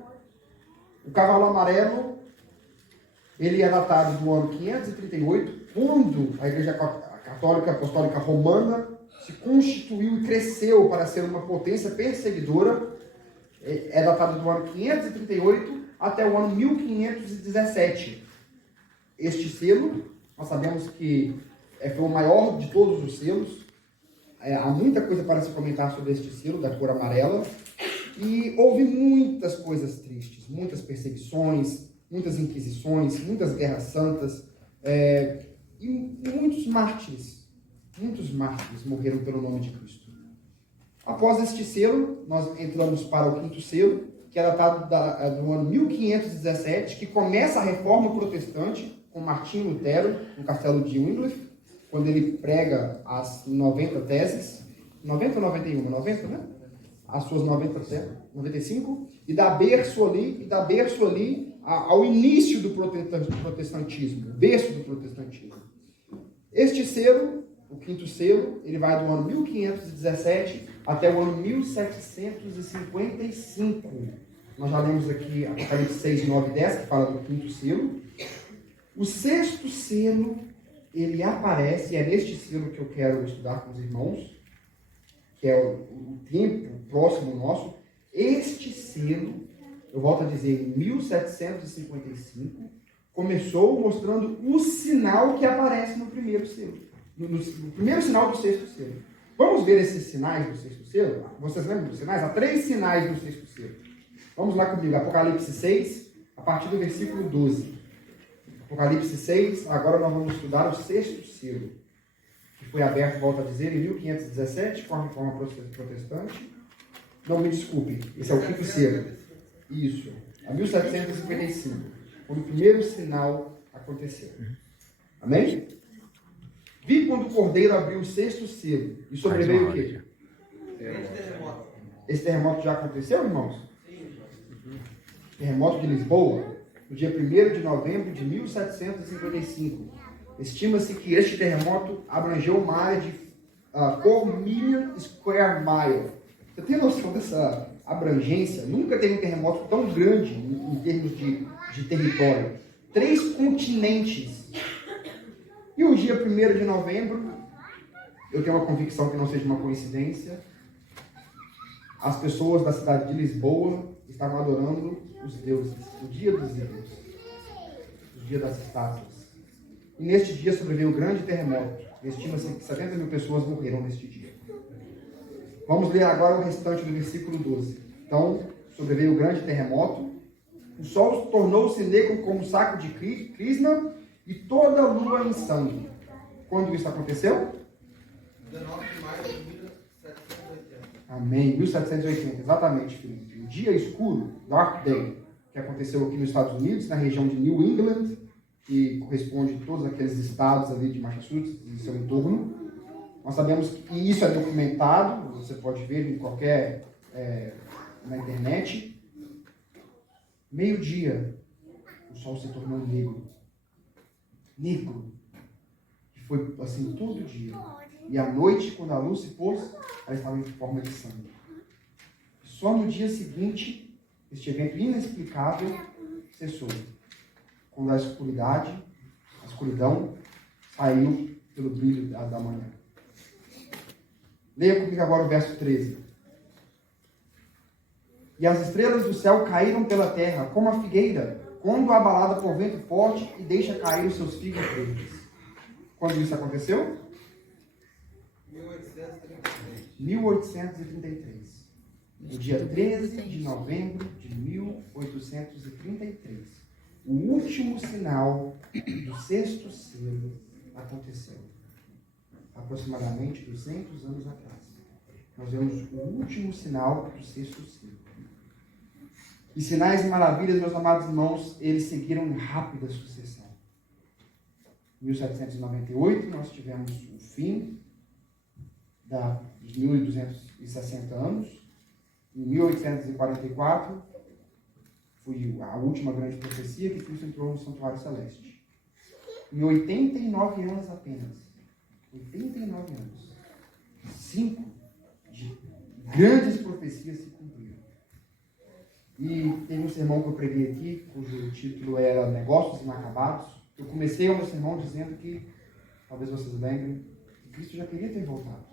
O cavalo amarelo, ele é datado do ano 538, quando a Igreja Católica Apostólica Romana se constituiu e cresceu para ser uma potência perseguidora. É datado do ano 538 até o ano 1517. Este selo, nós sabemos que foi o maior de todos os selos. Há muita coisa para se comentar sobre este selo da cor amarela. E houve muitas coisas tristes, muitas perseguições, muitas inquisições, muitas guerras santas, e muitos mártires morreram pelo nome de Cristo. Após este selo, nós entramos para o quinto selo, que é datado do ano 1517, que começa a reforma protestante, com Martinho Lutero, no castelo de Wycliffe, quando ele prega as 90 teses, 90 ou 91? 90, né? As suas 90 teses, 95, e dá berço ali ao início do protestantismo, berço do protestantismo. Este selo, o quinto selo, ele vai do ano 1517 até o ano 1755. Nós já lemos aqui Apocalipse 6, 9 e 10, que fala do quinto selo. O sexto selo, ele aparece, e é neste selo que eu quero estudar com os irmãos, que é o tempo próximo nosso. Este selo, eu volto a dizer, em 1755, começou mostrando o sinal que aparece no primeiro selo. No primeiro sinal do sexto selo. Vamos ver esses sinais do sexto selo? Vocês lembram dos sinais? Há 3 sinais do sexto selo. Vamos lá comigo, Apocalipse 6, a partir do versículo 12. Apocalipse 6, agora nós vamos estudar o sexto selo, que foi aberto, volto a dizer, em 1517, com a reforma protestante. Não, me desculpe, esse é o quinto selo. Isso, a 1755, quando o primeiro sinal aconteceu. Amém? Vi quando o Cordeiro abriu o sexto selo, e sobreveio o quê? Esse terremoto já aconteceu, irmãos? Terremoto de Lisboa, no dia 1º de novembro de 1755. Estima-se que este terremoto abrangeu uma área de 4 million square miles. Você tem noção dessa abrangência? Nunca teve um terremoto tão grande em termos de território. 3 continentes. E o dia 1º de novembro, eu tenho uma convicção que não seja uma coincidência, as pessoas da cidade de Lisboa estavam adorando os deuses, o dia dos deuses, o dia das estátuas. E neste dia sobreveio um grande terremoto. Estima-se que 70 mil pessoas morreram neste dia. Vamos ler agora o restante do versículo 12. Então, sobreveio um grande terremoto, o sol tornou-se negro como um saco de crisma e toda a lua em sangue. Quando isso aconteceu? 19 de maio de 1780. Amém. 1780, exatamente, Felipe. O dia escuro, Dark Day, que aconteceu aqui nos Estados Unidos, na região de New England, que corresponde a todos aqueles estados ali de Massachusetts e seu entorno. Nós sabemos que isso é documentado, você pode ver em qualquer, na internet. Meio-dia, o sol se tornou negro. Negro. E foi assim todo dia. E à noite, quando a luz se pôs, ela estava em forma de sangue. Só no dia seguinte, este evento inexplicável cessou. Quando a escuridão, saiu pelo brilho da manhã. Leia comigo agora o verso 13. E as estrelas do céu caíram pela terra, como a figueira, quando abalada por vento forte e deixa cair os seus figos verdes. Quando isso aconteceu? 1833. No dia 13 de novembro de 1833. O último sinal do 6º selo aconteceu. Aproximadamente 200 anos atrás. Nós vemos o último sinal do 6º selo. E sinais e maravilhas, meus amados irmãos, eles seguiram em rápida sucessão. Em 1798, nós tivemos o fim dos 1260 anos. Em 1844, foi a última grande profecia que Cristo entrou no santuário celeste. Em 89 anos apenas, 89 anos, 5 de grandes profecias se cumpriram. E tem um sermão que eu preguei aqui, cujo título era Negócios Inacabados. Eu comecei o meu sermão dizendo que, talvez vocês lembrem, que Cristo já queria ter voltado.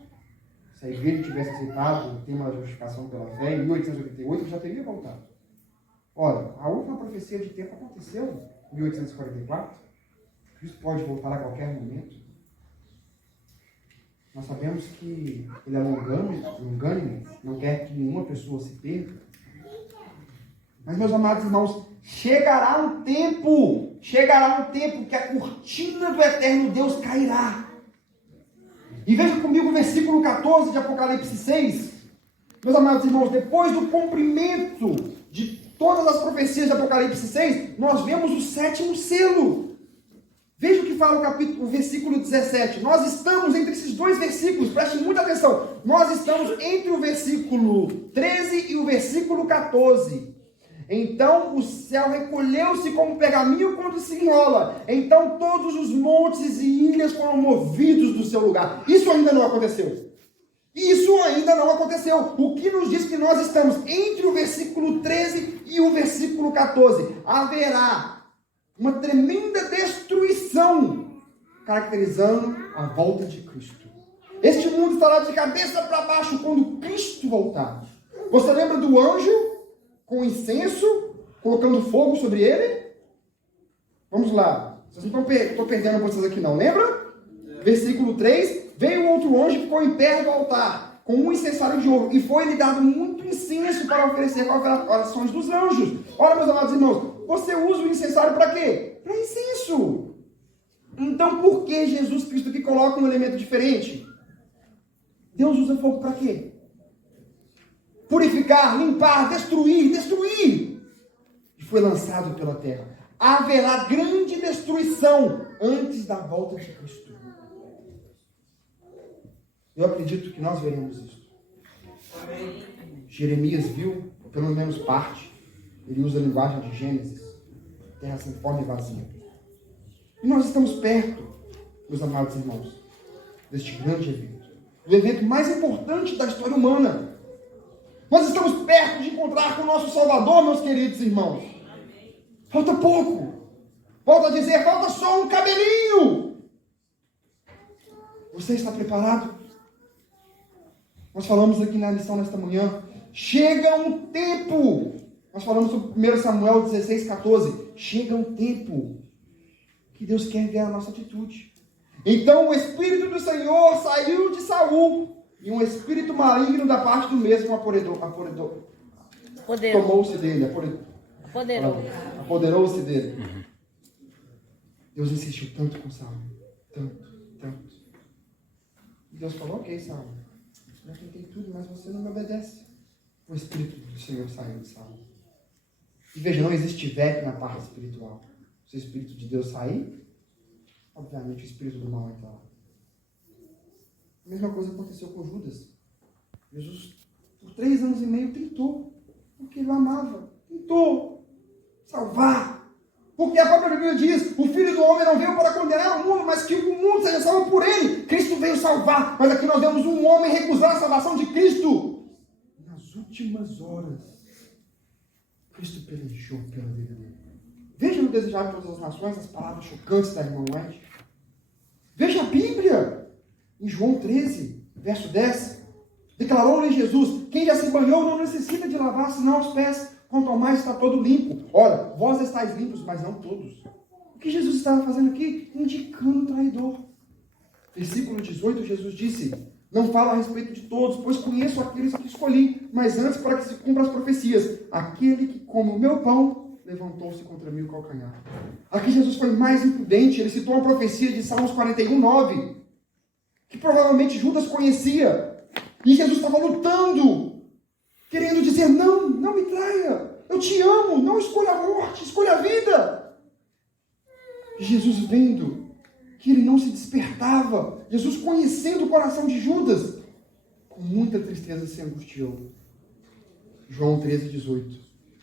Se a igreja tivesse aceitado o tema da justificação pela fé, em 1888, ele já teria voltado. Ora, a última profecia de tempo aconteceu em 1844. Cristo pode voltar a qualquer momento. Nós sabemos que ele é longânime, não quer que nenhuma pessoa se perca. Mas, meus amados irmãos, chegará um tempo que a cortina do eterno Deus cairá. E veja comigo o versículo 14 de Apocalipse 6. Meus amados irmãos, depois do cumprimento de todas as profecias de Apocalipse 6, nós vemos o 7º selo. Veja o que fala o versículo 17. Nós estamos entre esses dois versículos, prestem muita atenção. Nós estamos entre o versículo 13 e o versículo 14. Então o céu recolheu-se como pergaminho quando se enrola. Então todos os montes e ilhas foram movidos do seu lugar. Isso ainda não aconteceu. Isso ainda não aconteceu. O que nos diz que nós estamos entre o versículo 13 e o versículo 14. Haverá uma tremenda destruição, caracterizando a volta de Cristo. Este mundo estará de cabeça para baixo quando Cristo voltar. Você lembra do anjo com incenso, colocando fogo sobre ele? Vamos lá. Vocês não estão perdendo vocês aqui não, lembra? Versículo 3. Veio outro anjo e ficou em pé do altar, com um incensário de ouro, e foi-lhe dado muito incenso para oferecer com as orações dos anjos. Ora, meus amados irmãos, você usa o incensário para quê? Para incenso. Então, por que Jesus Cristo aqui coloca um elemento diferente? Deus usa fogo para quê? Purificar, limpar, destruir. E foi lançado pela terra. Haverá grande destruição antes da volta de Cristo. Eu acredito que nós veremos isso. Amém. Jeremias viu, pelo menos parte. Ele usa a linguagem de Gênesis. Terra sem forma e vazia. E nós estamos perto, meus amados irmãos, deste grande evento. O evento mais importante da história humana. Nós estamos perto de encontrar com o nosso Salvador, meus queridos irmãos. Falta pouco. Volto a dizer, falta só um cabelinho. Você está preparado? Nós falamos aqui na lição nesta manhã. Chega um tempo. Nós falamos sobre 1 Samuel 16:14. Chega um tempo que Deus quer ver a nossa atitude. Então o Espírito do Senhor saiu de Saul, e um espírito maligno da parte do mesmo tomou-se dele. Apoderou-se dele. Deus insistiu tanto com Saul. Tanto. E Deus falou, ok, Saul, já tentei tudo, mas você não me obedece. O Espírito do Senhor saiu de Saul. E veja, não existe veto na parte espiritual. Se o Espírito de Deus sair, obviamente o Espírito do mal entra lá. A mesma coisa aconteceu com Judas. Jesus, por 3 anos e meio, tentou. Porque ele o amava. Tentou salvar. Porque a própria Bíblia diz, o Filho do Homem não veio para condenar o mundo, mas que o mundo seja salvo por ele. Cristo veio salvar. Mas aqui nós vemos um homem recusar a salvação de Cristo. Nas últimas horas, Cristo pelejou pela vida dele. Veja no Desejável de Todas as Nações as palavras chocantes da irmã White. Veja a Bíblia. Em João 13, verso 10. Declarou-lhe Jesus, quem já se banhou não necessita de lavar senão os pés, quanto ao mais está todo limpo. Ora, vós estáis limpos, mas não todos. O que Jesus estava fazendo aqui? Indicando o traidor. Versículo 18, Jesus disse, não falo a respeito de todos, pois conheço aqueles que escolhi, mas antes para que se cumpra as profecias. Aquele que come o meu pão, levantou-se contra mim o calcanhar. Aqui Jesus foi mais imprudente, ele citou uma profecia de Salmos 41:9, que provavelmente Judas conhecia. E Jesus estava lutando, querendo dizer, não me traia, eu te amo, não escolha a morte, escolha a vida. E Jesus vendo que ele não se despertava, Jesus conhecendo o coração de Judas, com muita tristeza se angustiou. João 13:18.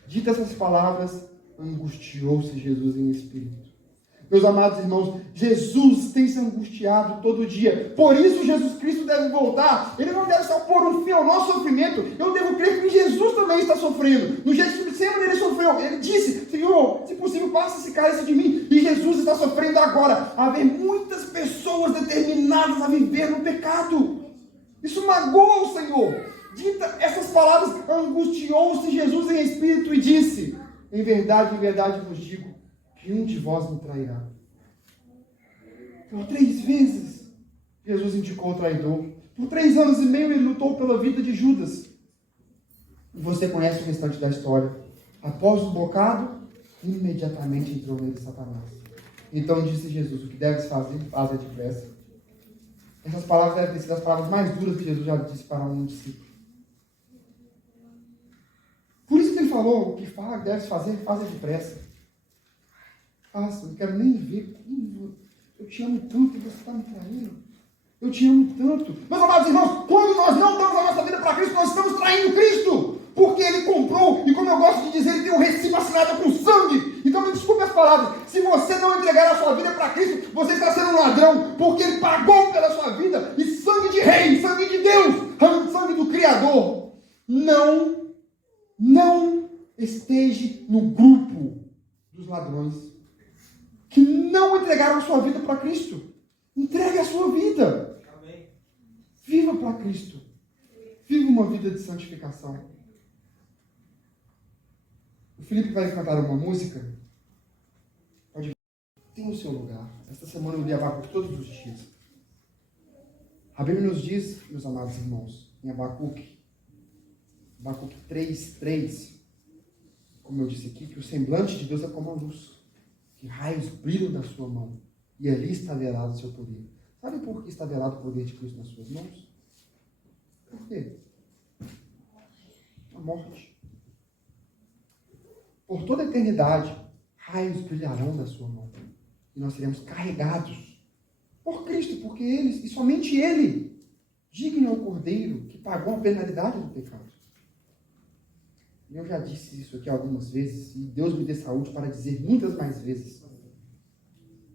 Ditas essas palavras, angustiou-se Jesus em espírito. Meus amados irmãos, Jesus tem se angustiado todo dia. Por isso Jesus Cristo deve voltar. Ele não deve só pôr um fim ao nosso sofrimento. Eu devo crer que Jesus também está sofrendo. No jeito que sempre ele sofreu. Ele disse, Senhor, se possível, passa esse cálice de mim. E Jesus está sofrendo agora. Haver muitas pessoas determinadas a viver no pecado. Isso magoa o Senhor. Dita essas palavras, angustiou-se Jesus em espírito e disse, em verdade vos digo, que um de vós me trairá. Por 3 vezes, Jesus indicou o traidor. Por 3 anos e meio, ele lutou pela vida de Judas. E você conhece o restante da história. Após o bocado, imediatamente entrou nele Satanás. Então disse Jesus, o que deves fazer, faça depressa. Essas palavras devem ter sido as palavras mais duras que Jesus já disse para um discípulo. Por isso que ele falou, o que deves fazer, faça depressa. Faça, não quero nem ver. Eu te amo tanto e você está me traindo. Eu te amo tanto. Meus amados irmãos, quando nós não damos a nossa vida para Cristo, nós estamos traindo Cristo. Porque Ele comprou, e como eu gosto de dizer, Ele tem um recibo assinado com sangue. Então me desculpe as palavras. Se você não entregar a sua vida para Cristo, você está sendo um ladrão. Porque Ele pagou pela sua vida. E sangue de rei, sangue de Deus, sangue do Criador. Não esteja no grupo dos ladrões que não entregaram a sua vida para Cristo. Entregue a sua vida. Amém. Viva para Cristo. Viva uma vida de santificação. O Felipe vai cantar uma música. Pode tem o seu lugar. Esta semana eu li Abacuque todos os dias. A Bíblia nos diz, meus amados irmãos, em Abacuque 3:3, como eu disse aqui, que o semblante de Deus é como a luz. Que raios brilham da sua mão, e ali está velado o seu poder. Sabe por que está velado o poder de Cristo nas suas mãos? Por quê? A morte. Por toda a eternidade, raios brilharão da sua mão, e nós seremos carregados por Cristo, porque Ele, e somente Ele, digno é o Cordeiro que pagou a penalidade do pecado. Eu já disse isso aqui algumas vezes, e Deus me dê saúde para dizer muitas mais vezes.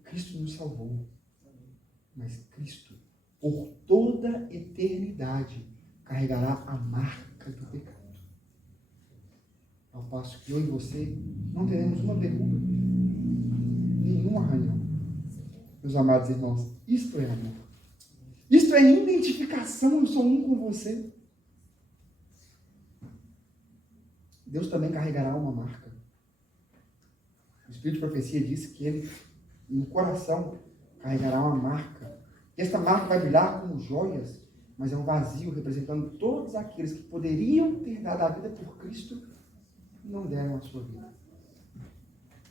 Cristo nos salvou, mas Cristo, por toda eternidade, carregará a marca do pecado. Ao passo que eu e você não teremos uma verruga, nenhum arranhão. Meus amados irmãos, isto é amor. Isto é identificação, eu sou um com você. Deus também carregará uma marca. O Espírito de Profecia diz que ele, no coração, carregará uma marca. E esta marca vai brilhar como joias, mas é um vazio representando todos aqueles que poderiam ter dado a vida por Cristo e não deram a sua vida.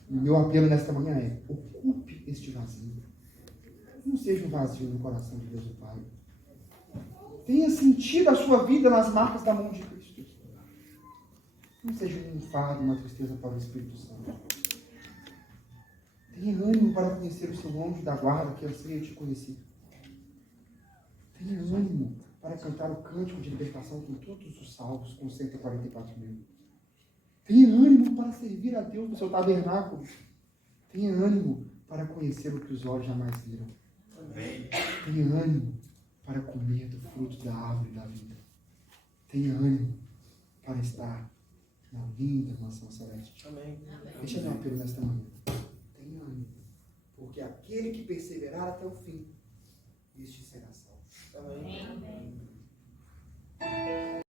E o meu apelo nesta manhã é: ocupe este vazio. Não seja um vazio no coração de Deus o Pai. Tenha sentido a sua vida nas marcas da mão de Cristo. Não seja um fardo, uma tristeza para o Espírito Santo. Tenha ânimo para conhecer o seu anjo da guarda que anseia te conhecer. Tenha ânimo para cantar o cântico de libertação com todos os salvos, com 144 mil. Tenha ânimo para servir a Deus no seu tabernáculo. Tenha ânimo para conhecer o que os olhos jamais viram. Tenha ânimo para comer do fruto da árvore da vida. Tenha ânimo para estar na linda mansão celeste. Amém. Deixa meu apelo nesta manhã. Tenha ânimo, porque aquele que perseverar até o fim, este será salvo. Amém.